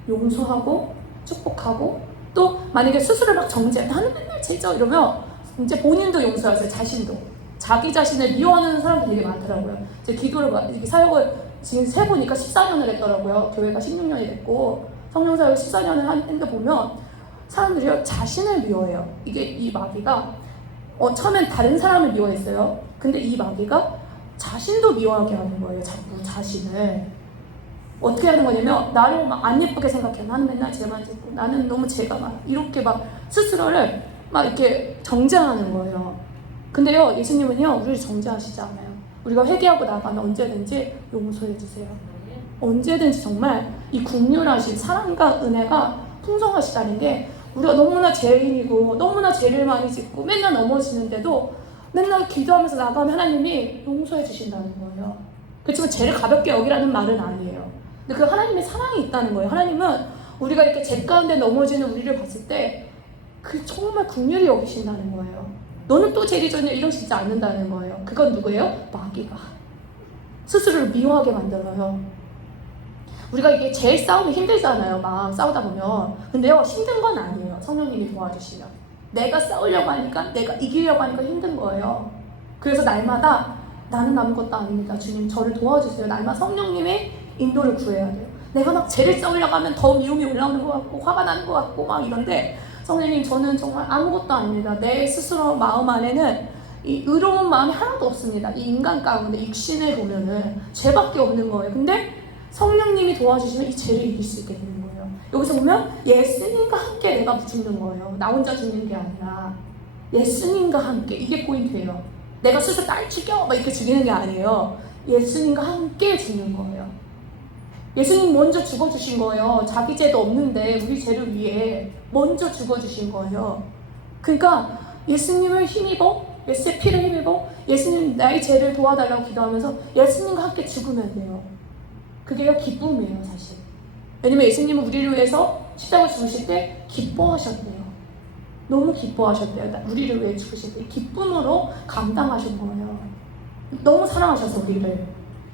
용서하고 축복하고, 또 만약에 스스로 막 정죄, 나는 맨날 죄져 이러면 이제 본인도 용서하세요. 자신도. 자기 자신을 미워하는 사람들이 되게 많더라고요. 이제 기도를 이렇게 사역을 지금 세보니까 14년을 했더라고요. 교회가 16년이 됐고 성령 사역 14년을 했는데 보면 사람들이 자신을 미워해요. 이게 이 마귀가 처음엔 다른 사람을 미워했어요. 근데 이 마귀가 자신도 미워하게 하는 거예요. 자꾸 자신을. 어떻게 하는 거냐면 나를 막 안 예쁘게 생각해. 나는 맨날 죄만 짓고 나는 너무 죄가 많아. 이렇게 막 스스로를 막 이렇게 정죄하는 거예요. 근데요, 예수님은요, 우리를 정죄하시지 않아요. 우리가 회개하고 나가면 언제든지 용서해 주세요. 언제든지 정말 이 긍휼하신 사랑과 은혜가 풍성하시다는 게, 우리가 너무나 죄인이고 너무나 죄를 많이 짓고 맨날 넘어지는데도 맨날 기도하면서 나가면 하나님이 용서해 주신다는 거예요. 그렇지만 죄를 가볍게 여기라는 말은 아니에요. 근데 그 하나님의 사랑이 있다는 거예요. 하나님은 우리가 이렇게 죄 가운데 넘어지는 우리를 봤을 때 그 정말 긍휼히 여기신다는 거예요. 너는 또 죄를 졌냐 이러시지 않는다는 거예요. 그건 누구예요? 마귀가 스스로를 미워하게 만들어요. 우리가 이게 제일 싸우면 힘들잖아요. 막 싸우다 보면. 근데요, 힘든 건 아니에요. 성령님이 도와주시면. 내가 싸우려고 하니까, 내가 이기려고 하니까 힘든 거예요. 그래서 날마다 나는 아무것도 아닙니다. 주님 저를 도와주세요. 날마다 성령님의 인도를 구해야 돼요. 내가 막 죄를 싸우려고 하면 더 미움이 올라오는 것 같고 화가 나는 것 같고 막 이런데, 성령님 저는 정말 아무것도 아닙니다. 내 스스로 마음 안에는 이 의로운 마음이 하나도 없습니다. 이 인간 가운데 육신을 보면은 죄밖에 없는 거예요. 근데 성령님이 도와주시면 이 죄를 이길 수 있게 되는 거예요. 여기서 보면 예수님과 함께 내가 죽는 거예요. 나 혼자 죽는 게 아니라 예수님과 함께. 이게 포인트예요. 내가 스스로 날 죽여 막 이렇게 죽이는 게 아니에요. 예수님과 함께 죽는 거예요. 예수님 먼저 죽어주신 거예요. 자기 죄도 없는데 우리 죄를 위해 먼저 죽어주신 거예요. 그러니까 예수님을 힘입어, 예수의 피를 힘입어 예수님 나의 죄를 도와달라고 기도하면서 예수님과 함께 죽으면 돼요. 그게 기쁨이에요, 사실. 왜냐면 예수님은 우리를 위해서 십자가 죽으실 때 기뻐하셨대요. 너무 기뻐하셨대요. 우리를 위해 죽으실 때 기쁨으로 감당하신 거예요. 너무 사랑하셔서 우리를.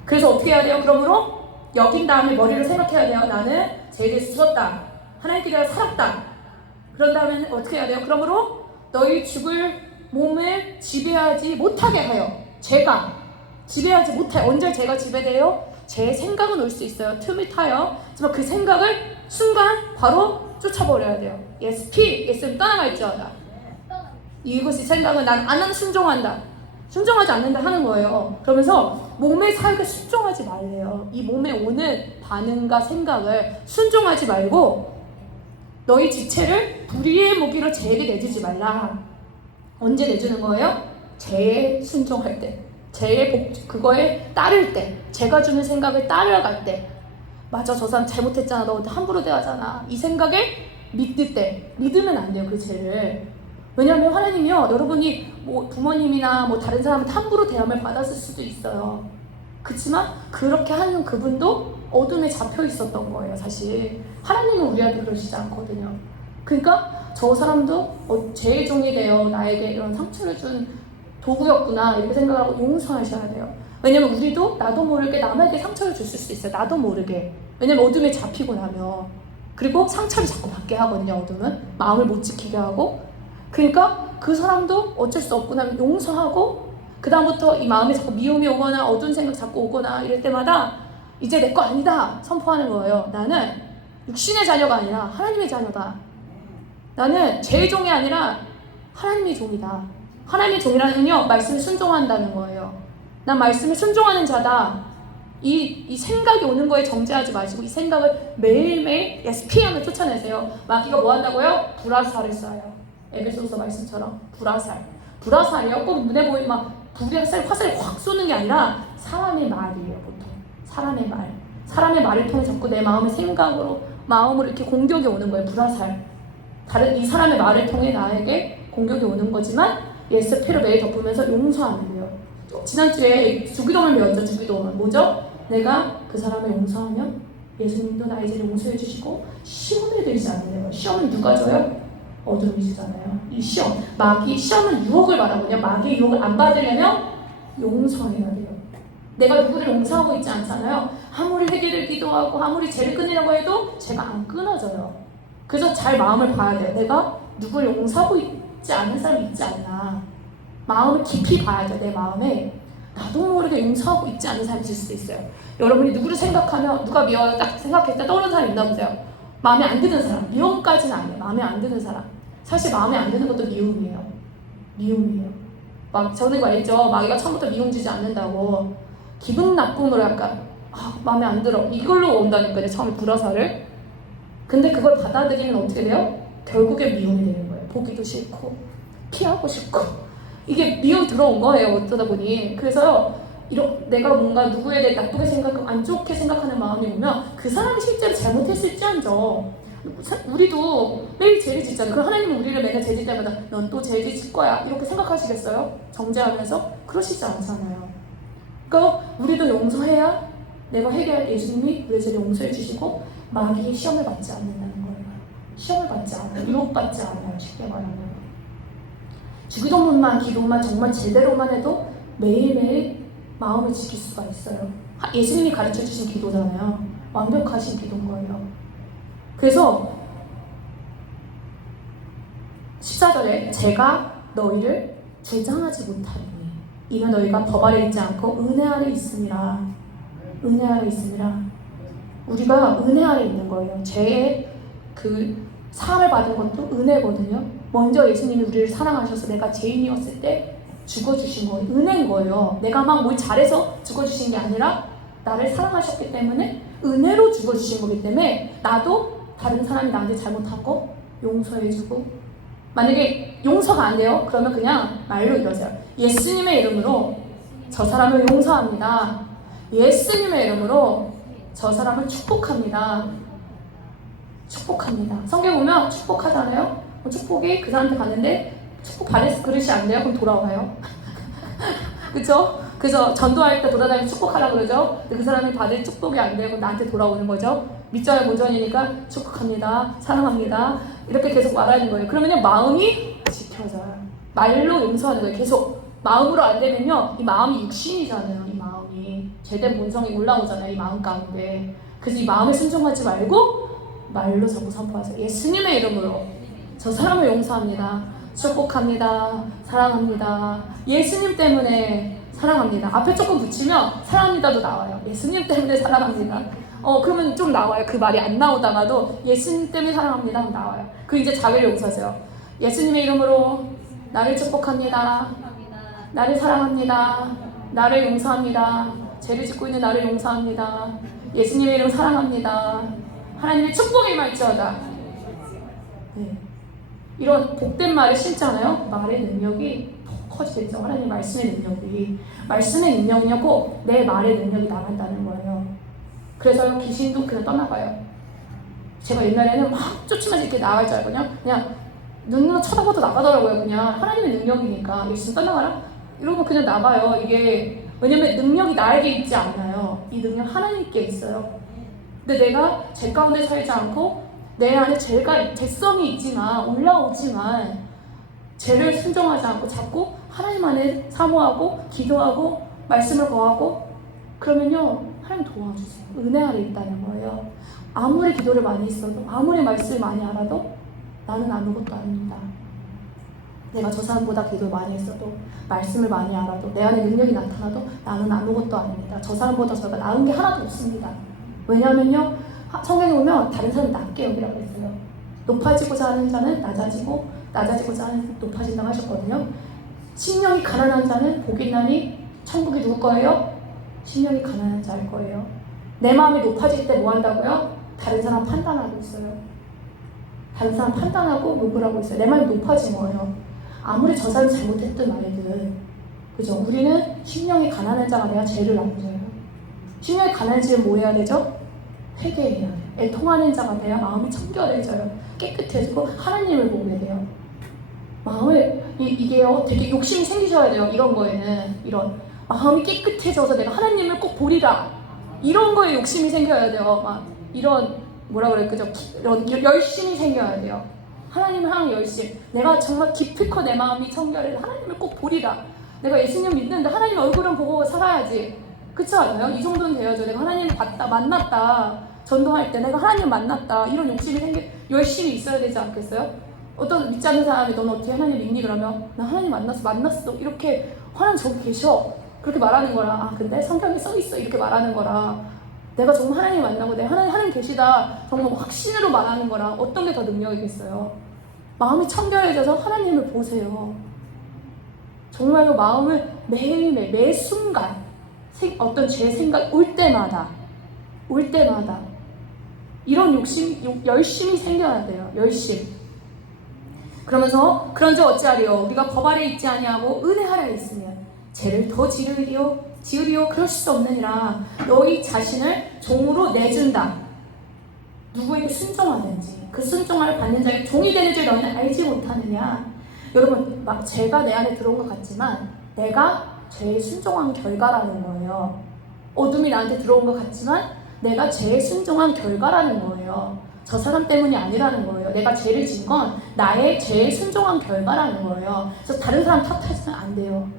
그래서 어떻게 해야 돼요? 그러므로 여긴 다음에 머리로 생각해야 돼요. 나는 죄에 대해서 죽었다. 하나님께 대해 살았다. 그런 다음에 어떻게 해야 돼요? 그러므로 너희 죽을 몸을 지배하지 못하게 하여. 죄가 지배하지 못해. 언제 죄가 지배돼요? 제 생각은 올 수 있어요. 틈을 타요. 하지만 그 생각을 순간 바로 쫓아버려야 돼요. 예수님 떠나갈지어다. 이것이 생각은 난 안 순종한다. 순종하지 않는다 하는 거예요. 그러면서 몸의 사역에 순종하지 말래요. 이 몸에 오는 반응과 생각을 순종하지 말고 너희 지체를 불의의 무기로 죄에게 내주지 말라. 언제 내주는 거예요? 죄에 순종할 때. 죄의 그거에 따를 때. 제가 주는 생각을 따라갈 때. 맞아, 저 사람 잘못했잖아. 너 함부로 대하잖아. 이 생각에 믿을 때. 믿으면 안 돼요, 그 죄를. 왜냐하면 하나님이요, 여러분이 뭐 부모님이나 뭐 다른 사람한테 함부로 대함을 받았을 수도 있어요. 그렇지만 그렇게 하는 그분도 어둠에 잡혀 있었던 거예요, 사실. 하나님은 우리한테 그러시지 않거든요. 그러니까 저 사람도 죄의 종이 되어 나에게 이런 상처를 준 도구였구나 이렇게 생각하고 용서하셔야 돼요. 왜냐면 우리도 나도 모르게 남에게 상처를 줬을 수 있어요. 나도 모르게. 왜냐면 어둠에 잡히고 나면. 그리고 상처를 자꾸 받게 하거든요, 어둠은. 마음을 못 지키게 하고. 그러니까 그 사람도 어쩔 수 없구나 용서하고, 그 다음부터 이 마음에 자꾸 미움이 오거나 어두운 생각 자꾸 오거나 이럴 때마다 이제 내 거 아니다 선포하는 거예요. 나는 육신의 자녀가 아니라 하나님의 자녀다. 나는 죄의 종이 아니라 하나님의 종이다. 하나님의 종이라는요, 말씀에 순종한다는 거예요. 난 말씀에 순종하는 자다. 이 생각이 오는 거에 정죄하지 마시고 이 생각을 매일매일 피하면 쫓아내세요. 마귀가 뭐 한다고요? 불화살을 쏴요. 에베소서 말씀처럼 불화살이요. 꼭 눈에 보이는 막 불의 화살이 확 쏘는 게 아니라 사람의 말이에요. 보통 사람의 말을 통해 자꾸 내 마음의 생각으로 마음으로 이렇게 공격이 오는 거예요. 불화살. 다른 이 사람의 말을 통해 나에게 공격이 오는 거지만 예수의 피로 매일 덮으면서 용서하면 돼요. 지난주에 주기도문 배웠죠. 주기도문 뭐죠? 내가 그 사람을 용서하면 예수님도 나의 죄를 용서해 주시고 시험에 들지 않는데요. 시험은 누가 줘요? 어둠이 주잖아요. 이 시험, 시험은 유혹을 말하거든요. 마귀의 유혹을 안 받으려면 용서해야 돼요. 내가 누구를 용서하고 있지 않잖아요. 아무리 회개를 기도하고 아무리 죄를 끊으려고 해도 죄가 안 끊어져요. 그래서 잘 마음을 봐야 돼요. 내가 누구를 용서하고 있지 않은 사람이 있지 않나. 마음을 깊이 봐야 돼요. 내 마음에 나도 모르게 용서하고 있지 않은 사람이 있을 수도 있어요. 여러분이 누구를 생각하면 누가 미워요 딱 생각했을 때 떠오르는 사람이 있나 보세요. 마음에 안 드는 사람. 미움까지는 아니에요. 마음에 안 드는 사람. 사실 마음에 안 드는 것도 미움이에요. 미움이에요. 저는 알죠. 마귀가 처음부터 미움 주지 않는다고. 기분 나쁨으로 약간 마음에 안 들어. 이걸로 온다니까요. 처음에 불화살을. 근데 그걸 받아들이면 어떻게 돼요? 결국에 미움이 되는 거예요. 보기도 싫고 피하고 싶고. 이게 미움 들어온 거예요. 어쩌다 보니. 그래서 내가 뭔가 누구에 대해 나쁘게 생각하고 안 좋게 생각하는 마음이 오면 그 사람이 실제로 잘못했을지언정 우리도 매일 죄를 짓잖아요. 그럼 하나님은 우리를 맨날 죄 짓 때마다 넌 또 죄 짓을 거야 이렇게 생각하시겠어요? 정죄하면서? 그러시지 않잖아요. 그러니까 우리도 용서해야 내가 회개할 예수님이 우리의 죄를 용서해 주시고 마귀의 시험을 받지 않는다는 거예요. 시험을 받지 않아요. 유혹받지 않아요. 쉽게 말하면. 주기도문만 기도만 정말 제대로만 해도 매일매일 마음을 지킬 수가 있어요. 예수님이 가르쳐 주신 기도잖아요. 완벽하신 기도인 거예요. 그래서 14절에 제가 너희를 주장하지 못하리니 이는 너희가 법 아래 있지 않고 은혜 아래 있음이라. 은혜 아래 있음이라. 우리가 은혜 아래 있는 거예요. 죄의 그 사함을 받은 것도 은혜거든요. 먼저 예수님이 우리를 사랑하셔서 내가 죄인이었을 때 죽어주신 거예요. 은혜인 거예요. 내가 막 뭘 잘해서 죽어주신 게 아니라 나를 사랑하셨기 때문에 은혜로 죽어주신 거기 때문에 나도 다른 사람이 나한테 잘못한 거 용서해주고, 만약에 용서가 안 돼요? 그러면 그냥 말로 이러세요. 예수님의 이름으로 저 사람을 용서합니다. 예수님의 이름으로 저 사람을 축복합니다. 축복합니다. 성경 보면 축복하잖아요. 축복이 그 사람한테 가는데 축복 받을 그릇이 안 돼요? 그럼 돌아와요. 그쵸? 그래서 전도할 때 돌아다니면서 축복하라고 그러죠? 근데 그 사람이 받을 축복이 안 되고 나한테 돌아오는 거죠. 밑전에 모전이니까 축복합니다. 사랑합니다. 이렇게 계속 말하는 거예요. 그러면요 마음이 지켜져요. 말로 용서하는 거예요. 계속 마음으로 안 되면요 이 마음이 육신이잖아요. 이 마음이 죄된 본성이 올라오잖아요. 이 마음 가운데. 그래서 이 마음에 순종하지 말고 말로 자꾸 선포하세요. 예수님의 이름으로 저 사람을 용서합니다. 축복합니다. 사랑합니다. 예수님 때문에 사랑합니다. 앞에 조금 붙이면 사랑합니다도 나와요. 예수님 때문에 사랑합니다. 그러면 좀 나와요. 그 말이 안 나오다가도 예수님 때문에 사랑합니다 하면 나와요. 그 이제 자기를 용서하세요. 예수님의 이름으로 나를 축복합니다. 나를 사랑합니다. 나를 용서합니다. 죄를 짓고 있는 나를 용서합니다. 예수님의 이름 사랑합니다. 하나님의 축복이 임할지어다. 네. 이런 복된 말을 신잖아요. 말의 능력이 더 커지겠죠. 하나님 말씀의 능력이. 말씀의 능력은요 꼭 내 말의 능력이 나간다는 거예요. 그래서 귀신도 그냥 떠나가요. 제가 옛날에는 막 쫓으면서 이렇게 나갈 줄 알거든요. 그냥 눈으로 쳐다봐도 나가더라고요. 그냥 하나님의 능력이니까 예수님 떠나가라? 이러고 그냥 나가요. 이게 왜냐면 능력이 나에게 있지 않아요. 이 능력 하나님께 있어요. 근데 내가 죄 가운데 살지 않고 내 안에 죄성이 있지만 올라오지만 죄를 순종하지 않고 자꾸 하나님 안에 사모하고 기도하고 말씀을 거하고 그러면요 하나님 도와주세요. 은혜 아래 있다는 거예요. 아무리 기도를 많이 했어도 아무리 말씀을 많이 알아도 나는 아무것도 아닙니다. 내가 저 사람보다 기도를 많이 했어도 말씀을 많이 알아도 내 안에 능력이 나타나도 나는 아무것도 아닙니다. 저 사람보다 저가 나은 게 하나도 없습니다. 왜냐하면요 성경에 보면 다른 사람이 낮게 여기라고 했어요. 높아지고자 하는 자는 낮아지고 낮아지고자 하는 높아진다고 하셨거든요. 심령이 가난한 자는 복이 있나니 천국이 누구 거예요? 심령이 가난한 자일 거예요. 내 마음이 높아질 때 뭐 한다고요? 다른 사람 판단하고 있어요. 다른 사람 판단하고 욕을 하고 있어요. 내 마음이 높아진 거예요. 아무리 저 사람이 잘못했든 말이든 그죠? 우리는 심령이 가난한 자가 내가 죄를 남겨요. 심령이 가난해지면 뭐 해야 되죠? 회개해야 돼요. 애통하는 자가 돼야 마음이 청결해져요. 깨끗해지고 하나님을 보게 돼요. 마음을 이게요 되게 욕심이 생기셔야 돼요. 이런 거에는 이런 마음이 깨끗해져서 내가 하나님을 꼭 보리라 이런 거에 욕심이 생겨야 돼요. 막 이런 뭐라 그래 그죠? 이런 열심이 생겨야 돼요. 하나님을 향한 열심. 내가 정말 기필코 내 마음이 청결해서 하나님을 꼭 보리라. 내가 예수님 믿는데 하나님 얼굴은 보고 살아야지. 그렇지 않아요? 이 정도는 돼야죠. 내가 하나님을 봤다 만났다 전도할 때 내가 하나님 만났다 이런 욕심이 열심히 있어야 되지 않겠어요? 어떤 믿지 않는 사람이 너는 어떻게 하나님 믿니? 그러면 나 하나님 만났어 이렇게 하나님 저기 계셔 그렇게 말하는 거라. 아 근데 성경에 써있어 이렇게 말하는 거라. 내가 정말 하나님 만나고 내가 하나님 계시다 정말 확신으로 말하는 거라. 어떤 게 더 능력이겠어요? 마음이 청결해져서 하나님을 보세요. 정말로 마음을 매일매일 매 순간 어떤 죄 생각 올 때마다 이런 욕심 열심히 생겨야 돼요. 열심. 그러면서 그런즉 어찌하리요? 우리가 법 아래 있지 아니하고 은혜 아래 있으면 죄를 더 지으리요 그럴 수 없느니라. 너희 자신을 종으로 내준다. 누구에게 순종하든지 그 순종을 받는 자에게 종이 되는 줄 너희는 알지 못하느냐. 여러분 막 죄가 내 안에 들어온 것 같지만 내가 죄에 순종한 결과라는 거예요. 어둠이 나한테 들어온 것 같지만 내가 죄에 순종한 결과라는 거예요. 저 사람 때문이 아니라는 거예요. 내가 죄를 진 건 나의 죄에 순종한 결과라는 거예요. 그래서 다른 사람 탓하시면 안 돼요.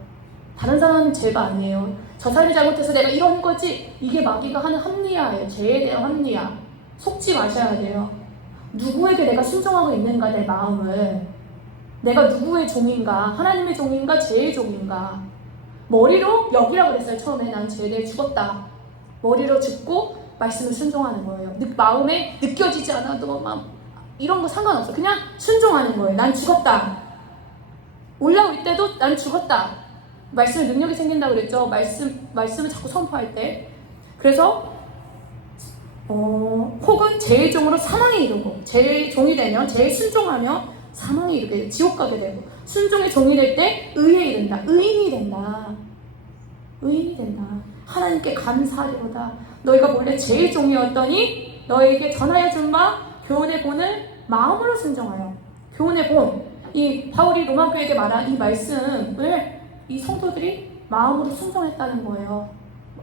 다른 사람은 죄가 아니에요. 저 사람이 잘못해서 내가 이런 거지. 이게 마귀가 하는 합리화예요. 죄에 대한 합리화. 속지 마셔야 돼요. 누구에게 내가 순종하고 있는가 내 마음을. 내가 누구의 종인가? 하나님의 종인가? 죄의 종인가? 머리로 여기라고 그랬어요. 처음에 난 죄에 대해 죽었다. 머리로 죽고 말씀을 순종하는 거예요. 마음에 느껴지지 않아도 막 이런 거 상관없어. 그냥 순종하는 거예요. 난 죽었다. 올라올 때도 난 죽었다. 말씀에 능력이 생긴다고 그랬죠. 말씀을 자꾸 선포할 때. 그래서 혹은 죄의 종으로 사망에 이르고 죄의 종이 되면 죄에 순종하며 사망에 이르게 되고 지옥 가게 되고 순종의 종이 될 때 의에 이른다. 의인이 된다. 하나님께 감사하리로다. 너희가 원래 죄의 종이었더니 너에게 전하여 준 바 교훈의 본을 마음으로 순종하여. 교훈의 본. 이 바울이 로마 교회에게 말한 이 말씀을 이 성도들이 마음으로 순종했다는 거예요.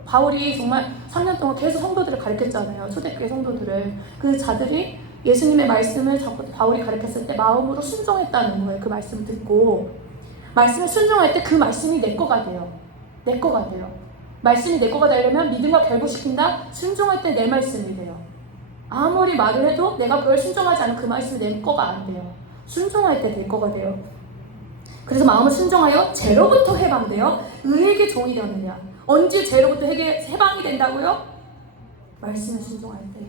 바울이 정말 3년 동안 계속 성도들을 가르쳤잖아요. 초대교회 성도들을. 그 자들이 예수님의 말씀을 자꾸 바울이 가르쳤을 때 마음으로 순종했다는 거예요. 그 말씀을 듣고. 말씀을 순종할 때 그 말씀이 내 거가 돼요. 내 거가 돼요. 말씀이 내 거가 되려면 믿음과 결부시킨다? 순종할 때 내 말씀이 돼요. 아무리 말을 해도 내가 그걸 순종하지 않으면 그 말씀이 내 거가 안 돼요. 순종할 때 내 거가 돼요. 그래서 마음을 순종하여 죄로부터 해방되어 의에게 종이 되었느냐. 언제 죄로부터 해방이 된다고요? 말씀을 순종할 때.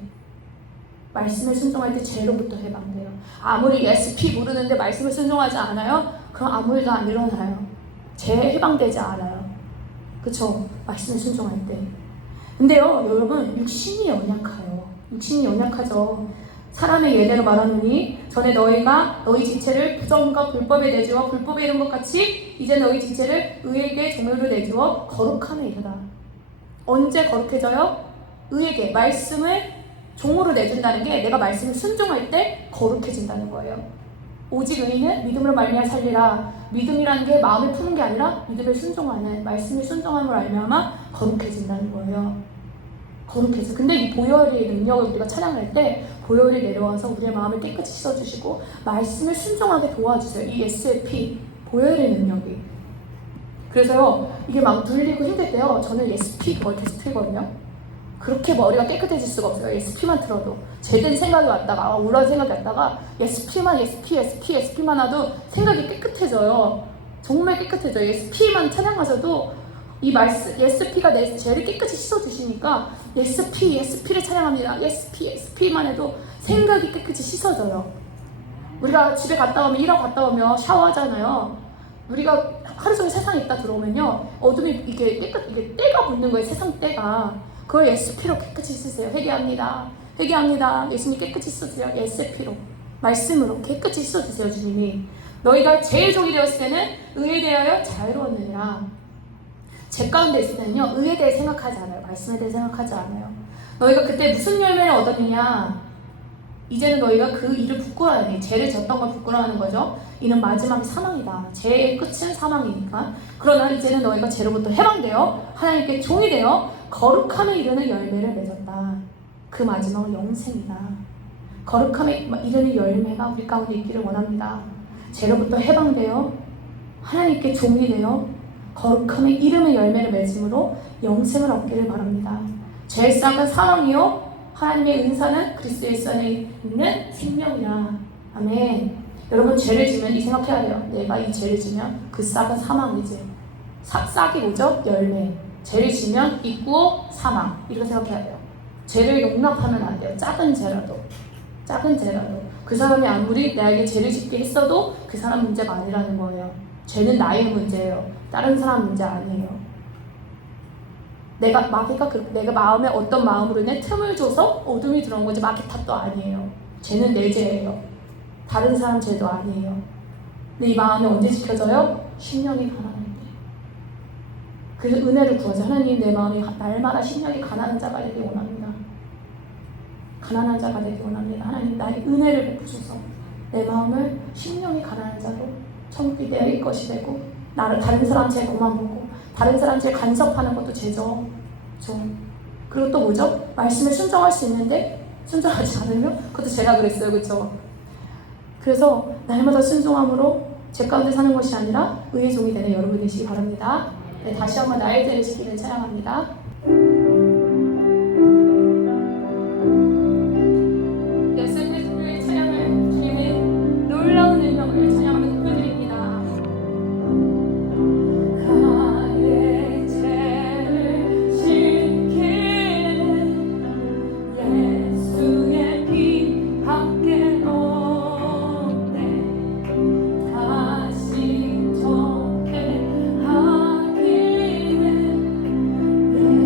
말씀을 순종할 때 죄로부터 해방돼요. 아무리 SP 모르는데 말씀을 순종하지 않아요? 그럼 아무 일도 안 일어나요. 죄에 해방되지 않아요. 그쵸? 말씀을 순종할 때. 근데요, 여러분, 육신이 연약하죠. 사람의 예대로 말하노니 전에 너희가 너희 지체를 부정과 불법에 내주어 불법에 이른 것 같이 이제 너희 지체를 의에게 종으로 내주어 거룩함에 이르다. 언제 거룩해져요? 의에게 말씀을 종으로 내준다는 게 내가 말씀을 순종할 때 거룩해진다는 거예요. 오직 의인은 믿음으로 말미암아 살리라. 믿음이라는 게 마음을 푸는 게 아니라 믿음을 순종하는, 말씀을 순종함으로 알미암아 거룩해진다는 거예요. 거룩해져. 근데 이 보혈의 능력을 우리가 찬양할 때 보혈이 내려와서 우리의 마음을 깨끗이 씻어주시고 말씀을 순종하게 도와주세요. 이 SP, 보혈의 능력이. 그래서요, 이게 막 눌리고 힘들 때요, 저는 SP 거의 계속 틀거든요. 그렇게 머리가 깨끗해질 수가 없어요. SP만 틀어도. 제된 생각이 왔다가, 우울한 생각이 왔다가 SP만 하도 생각이 깨끗해져요. 정말 깨끗해져요. SP만 찬양하셔도 이 말씀, SP가 내 죄를 깨끗이 씻어주시니까 SP를 찬양합니다. SP만 해도 생각이 깨끗이 씻어져요. 우리가 집에 갔다 오면, 일하고 갔다 오면 샤워하잖아요. 우리가 하루 종일 세상에 있다 들어오면요, 어둠이 이게 때가 붙는 거예요. 세상 때가. 그걸 SP로 깨끗이 씻으세요. 회개합니다. 예수님 깨끗이 씻어주세요. SP로. 말씀으로 깨끗이 씻어주세요. 주님이. 너희가 제일 종이 되었을 때는 의에 대하여 자유로웠느니라. 죄 가운데 있을 때는요, 의에 대해 생각하지 않아요. 말씀에 대해 생각하지 않아요. 너희가 그때 무슨 열매를 얻었느냐? 이제는 너희가 그 일을 부끄러워하니 죄를 졌던 걸 부끄러워하는 거죠. 이는 마지막이 사망이다. 죄의 끝은 사망이니까. 그러나 이제는 너희가 죄로부터 해방되어 하나님께 종이 되어 거룩함에 이르는 열매를 맺었다. 그 마지막은 영생이다. 거룩함에 이르는 열매가 우리 가운데 있기를 원합니다. 죄로부터 해방되어 하나님께 종이 되어 거룩함에 이르는 열매를 맺음으로 영생을 얻기를 바랍니다. 죄의 싹은 사망이요 하나님의 은사는 그리스도 예수 안에 있는 생명이라. 아멘. 여러분, 죄를 지면 이 생각해야 돼요. 내가 이 죄를 지면 그 싹은 사망이지. 싹이 뭐죠? 열매. 죄를 지면 입구 사망. 이렇게 생각해야 돼요. 죄를 용납하면 안 돼요. 작은 죄라도. 그 사람이 아무리 나에게 죄를 짓게 했어도 그 사람 문제가 아니라는 거예요. 죄는 나의 문제예요. 다른 사람 문제 아니에요. 내가 마음에 어떤 마음으로 인해 틈을 줘서 어둠이 들어온 거지 마귀 탓도 아니에요. 죄는 내 죄예요. 다른 사람 죄도 아니에요. 근데 이 마음이 언제 지켜져요? 심령이 가난할 때. 그래서 은혜를 구하자. 하나님, 내 마음이 날마다 심령이 가난한 자가 되기 원합니다. 가난한 자가 되기 원합니다. 하나님, 나의 은혜를 베푸소서. 내 마음을 심령이 가난한 자로 천국이 내 것이 되고, 나를 다른 사람 죄 고만 보고 다른 사람 죄 간섭하는 것도 죄죠. 그리고 또 뭐죠? 말씀에 순종할 수 있는데 순종하지 않으면 그것도 제가 그랬어요. 그렇죠? 그래서 날마다 순종함으로 죄 가운데 사는 것이 아니라 의의 종이 되는 여러분 되시기 바랍니다. 네, 다시 한번 나의 죄를 지키는 찬양합니다. 예수님의 찬양을 주님의 놀라운 능력을 찬양하며 높여드립니다. 내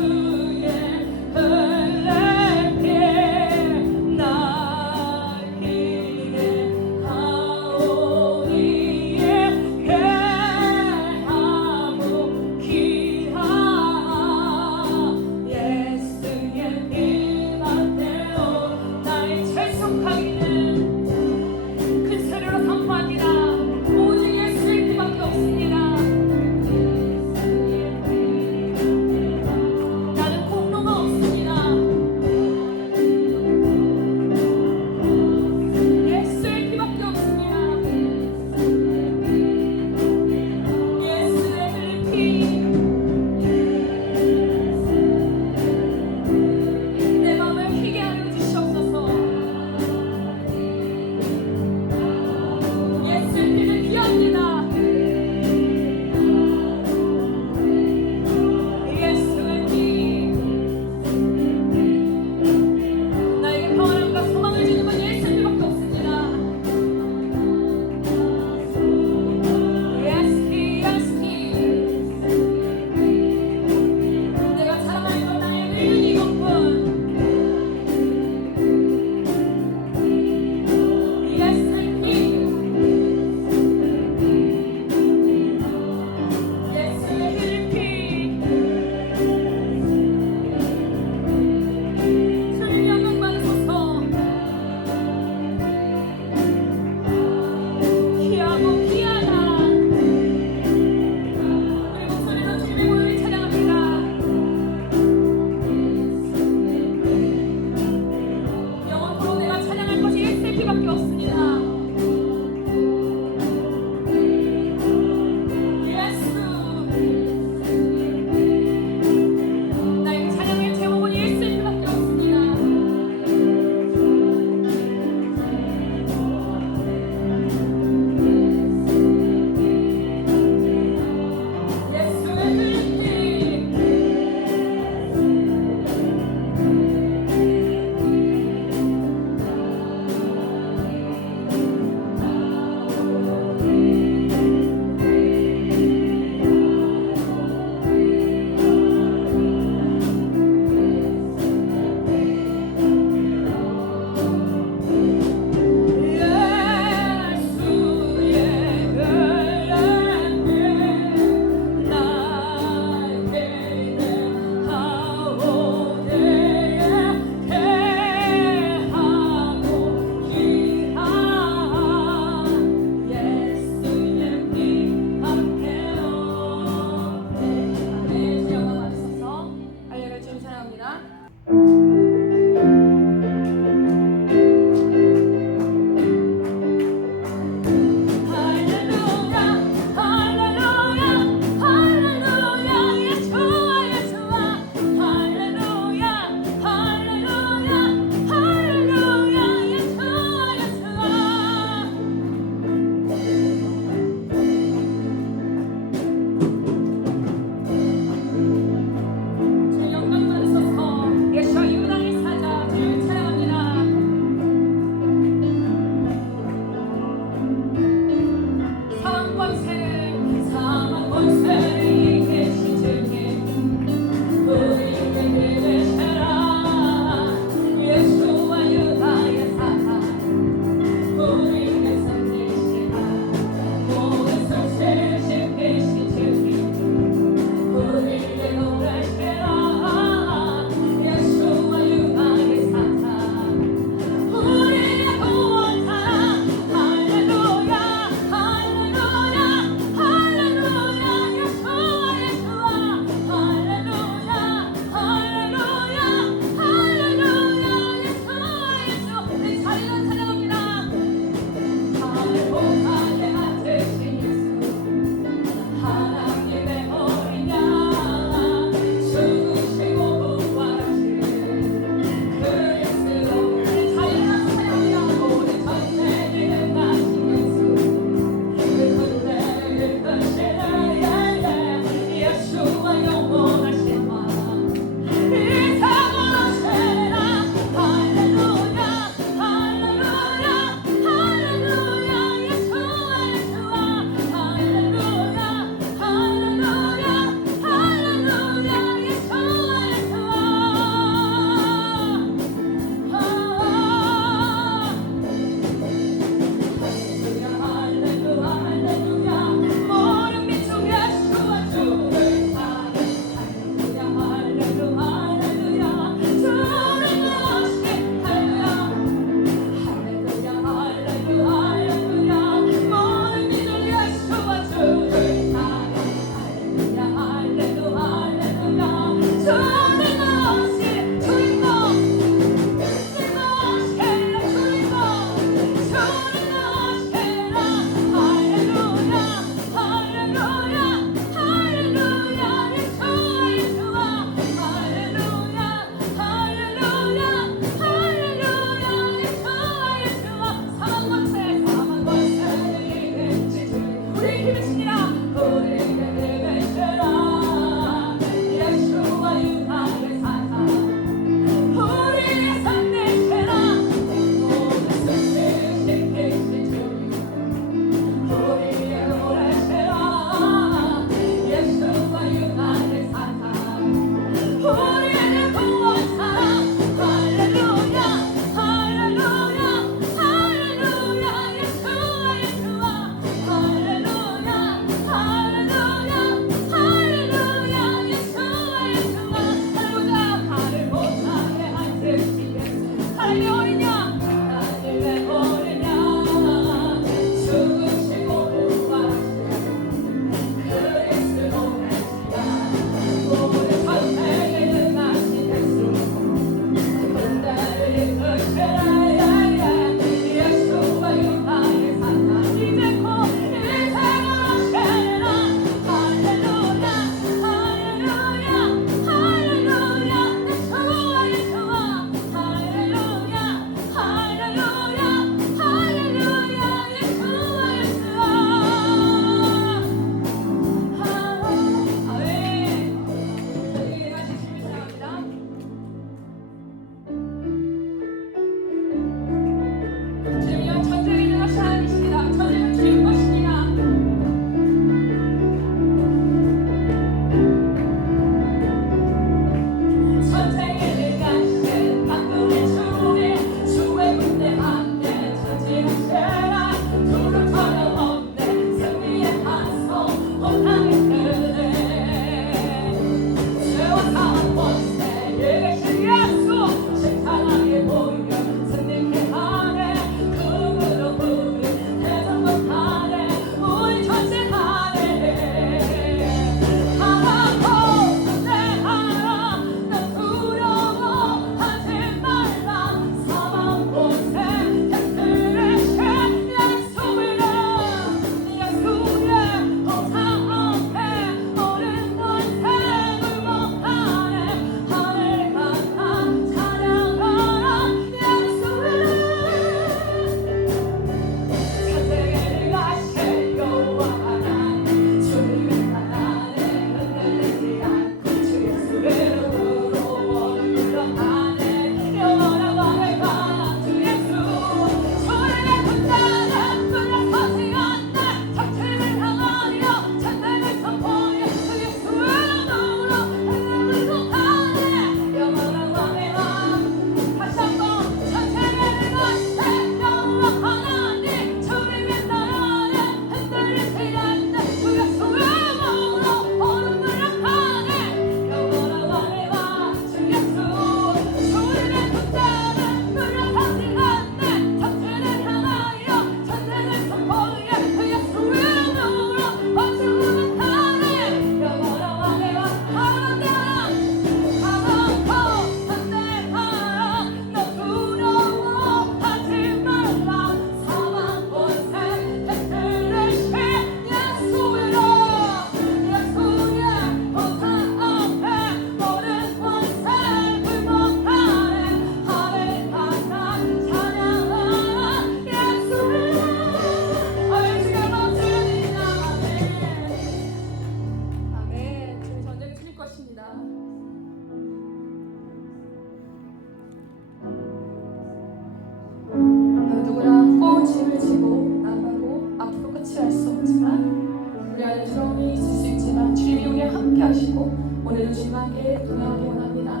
없지만 우리 안에 두려움이 있을 수 있지만 주님이 우리와 함께 하시고 오늘은 주님과 함께 동행하기 원합니다.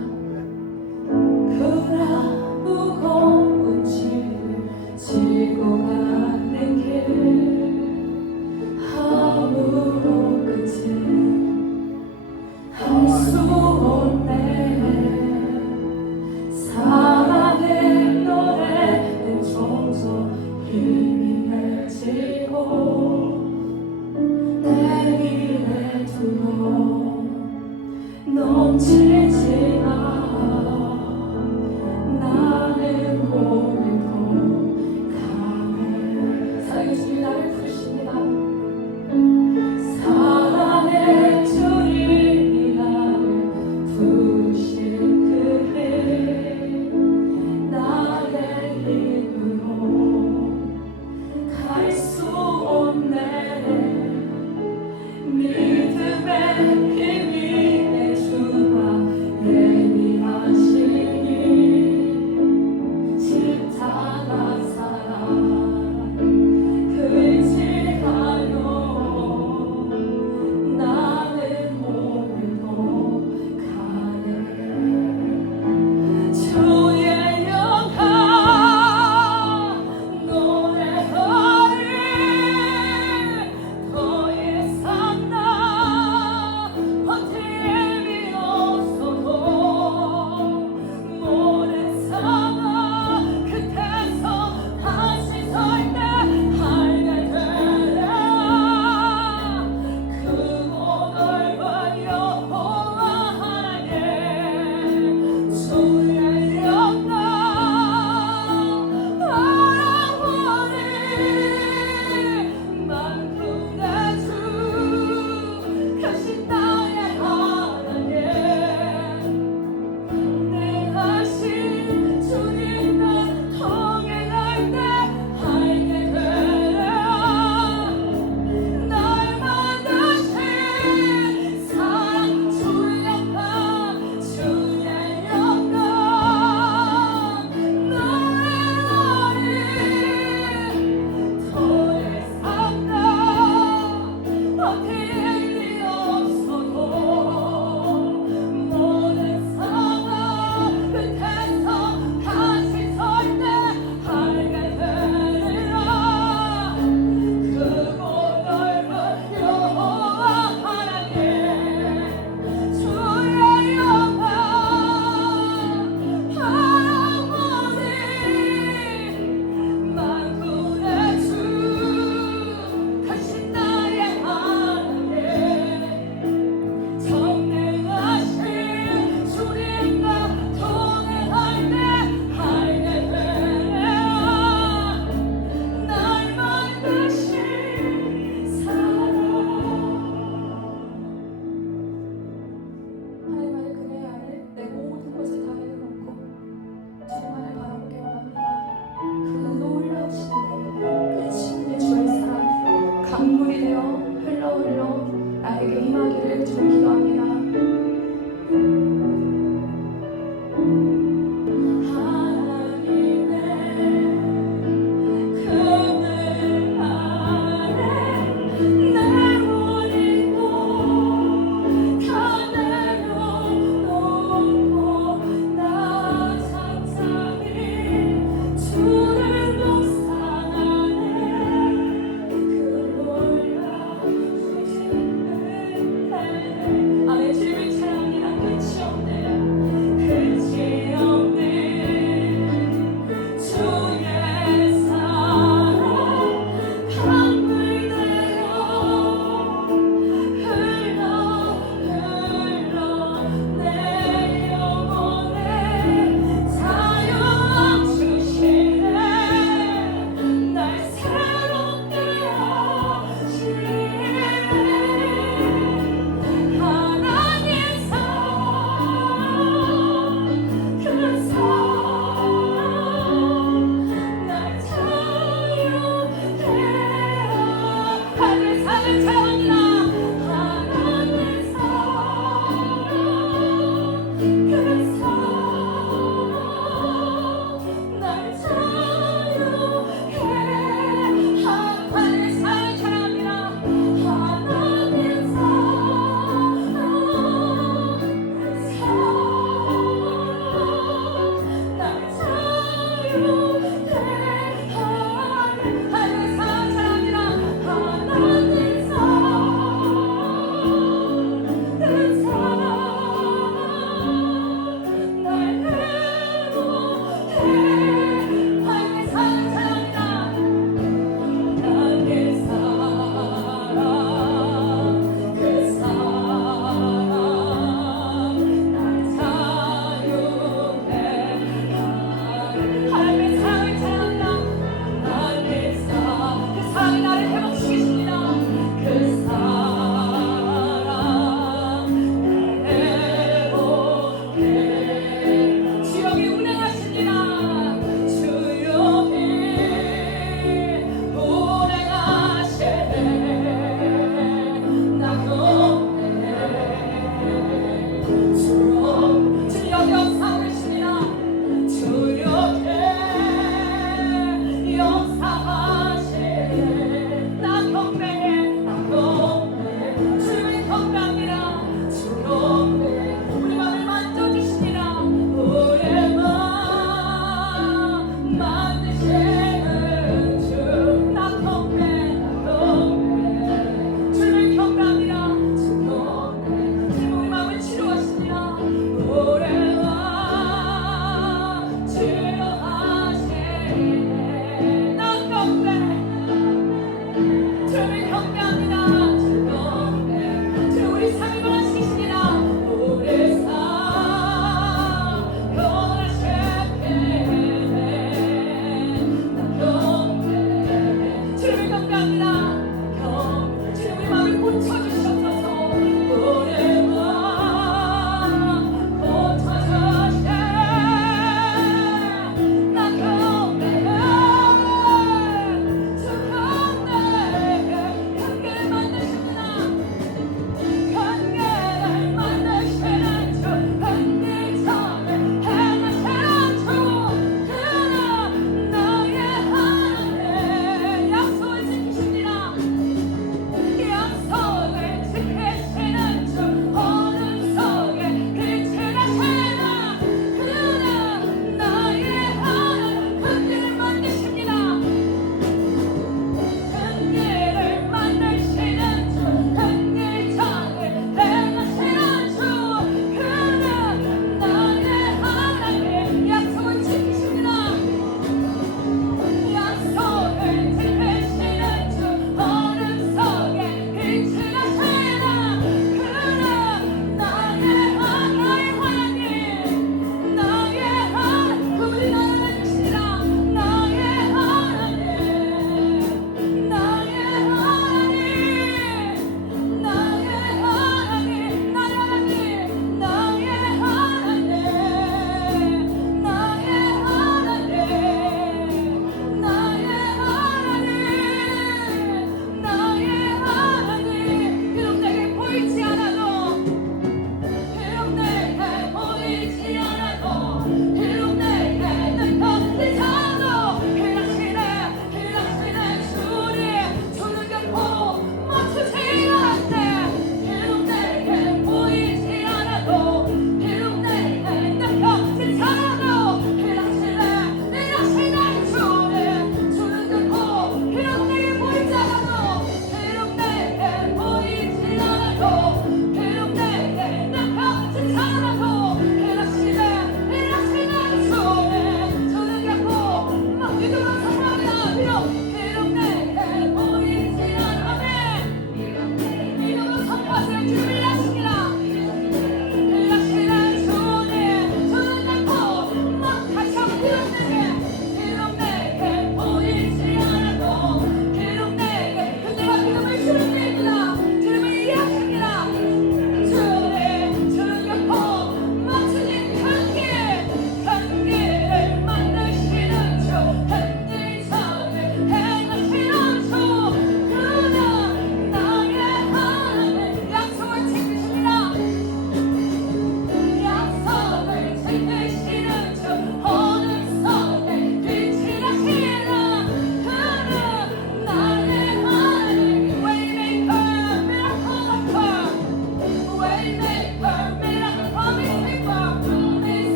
그나 무거운 짐을 지고 가는 길 아무도 끝을 할 수 없네. 사랑의 노래는 점점 힘이 맺히고 내일의 두려움 넘치지만 나는 오늘도 강해. 사랑의 주님 나를 부르십니다. 사랑의 주님이 나를 부르신 그길 나의 힘으로 갈 수 없네. 믿음의 힘이 내 주가 예비하시니 십자가 사랑 의지하여 나는 오늘도 가네. 주의 영광 노래하리. 더 이상 나 버틸 힘이 없어도 모든 상황 끝에서 다시 설 때 알게 되라. 크고 넓은 여호와 하나님 주의 영광 바라보니 만군의 주 크신 나의 하나님 능하신 주님과 동행할 때 알게 되라. 날 만드신 사랑 주의 영광 주의 영광 노래하리. 더 이상 나 버틸 힘이 없어도 모든 상황 끝에서 다시 설 때 알게 되리라. 크고 넓은 여호와 하나님 주의 영광 바라보니 만군의 주 크신 나의 하나님 전능하신 주님과 동행할 때 알게 되라. 날 만드신 사랑. 하나님의 그네 안에 내 모든 것을 다 내려놓고 주님만을 바라보기 원합니다. 그 놀라우신 끝이 없는 주의 사랑 강물이 되어 흘러 나에게 임하기를 주님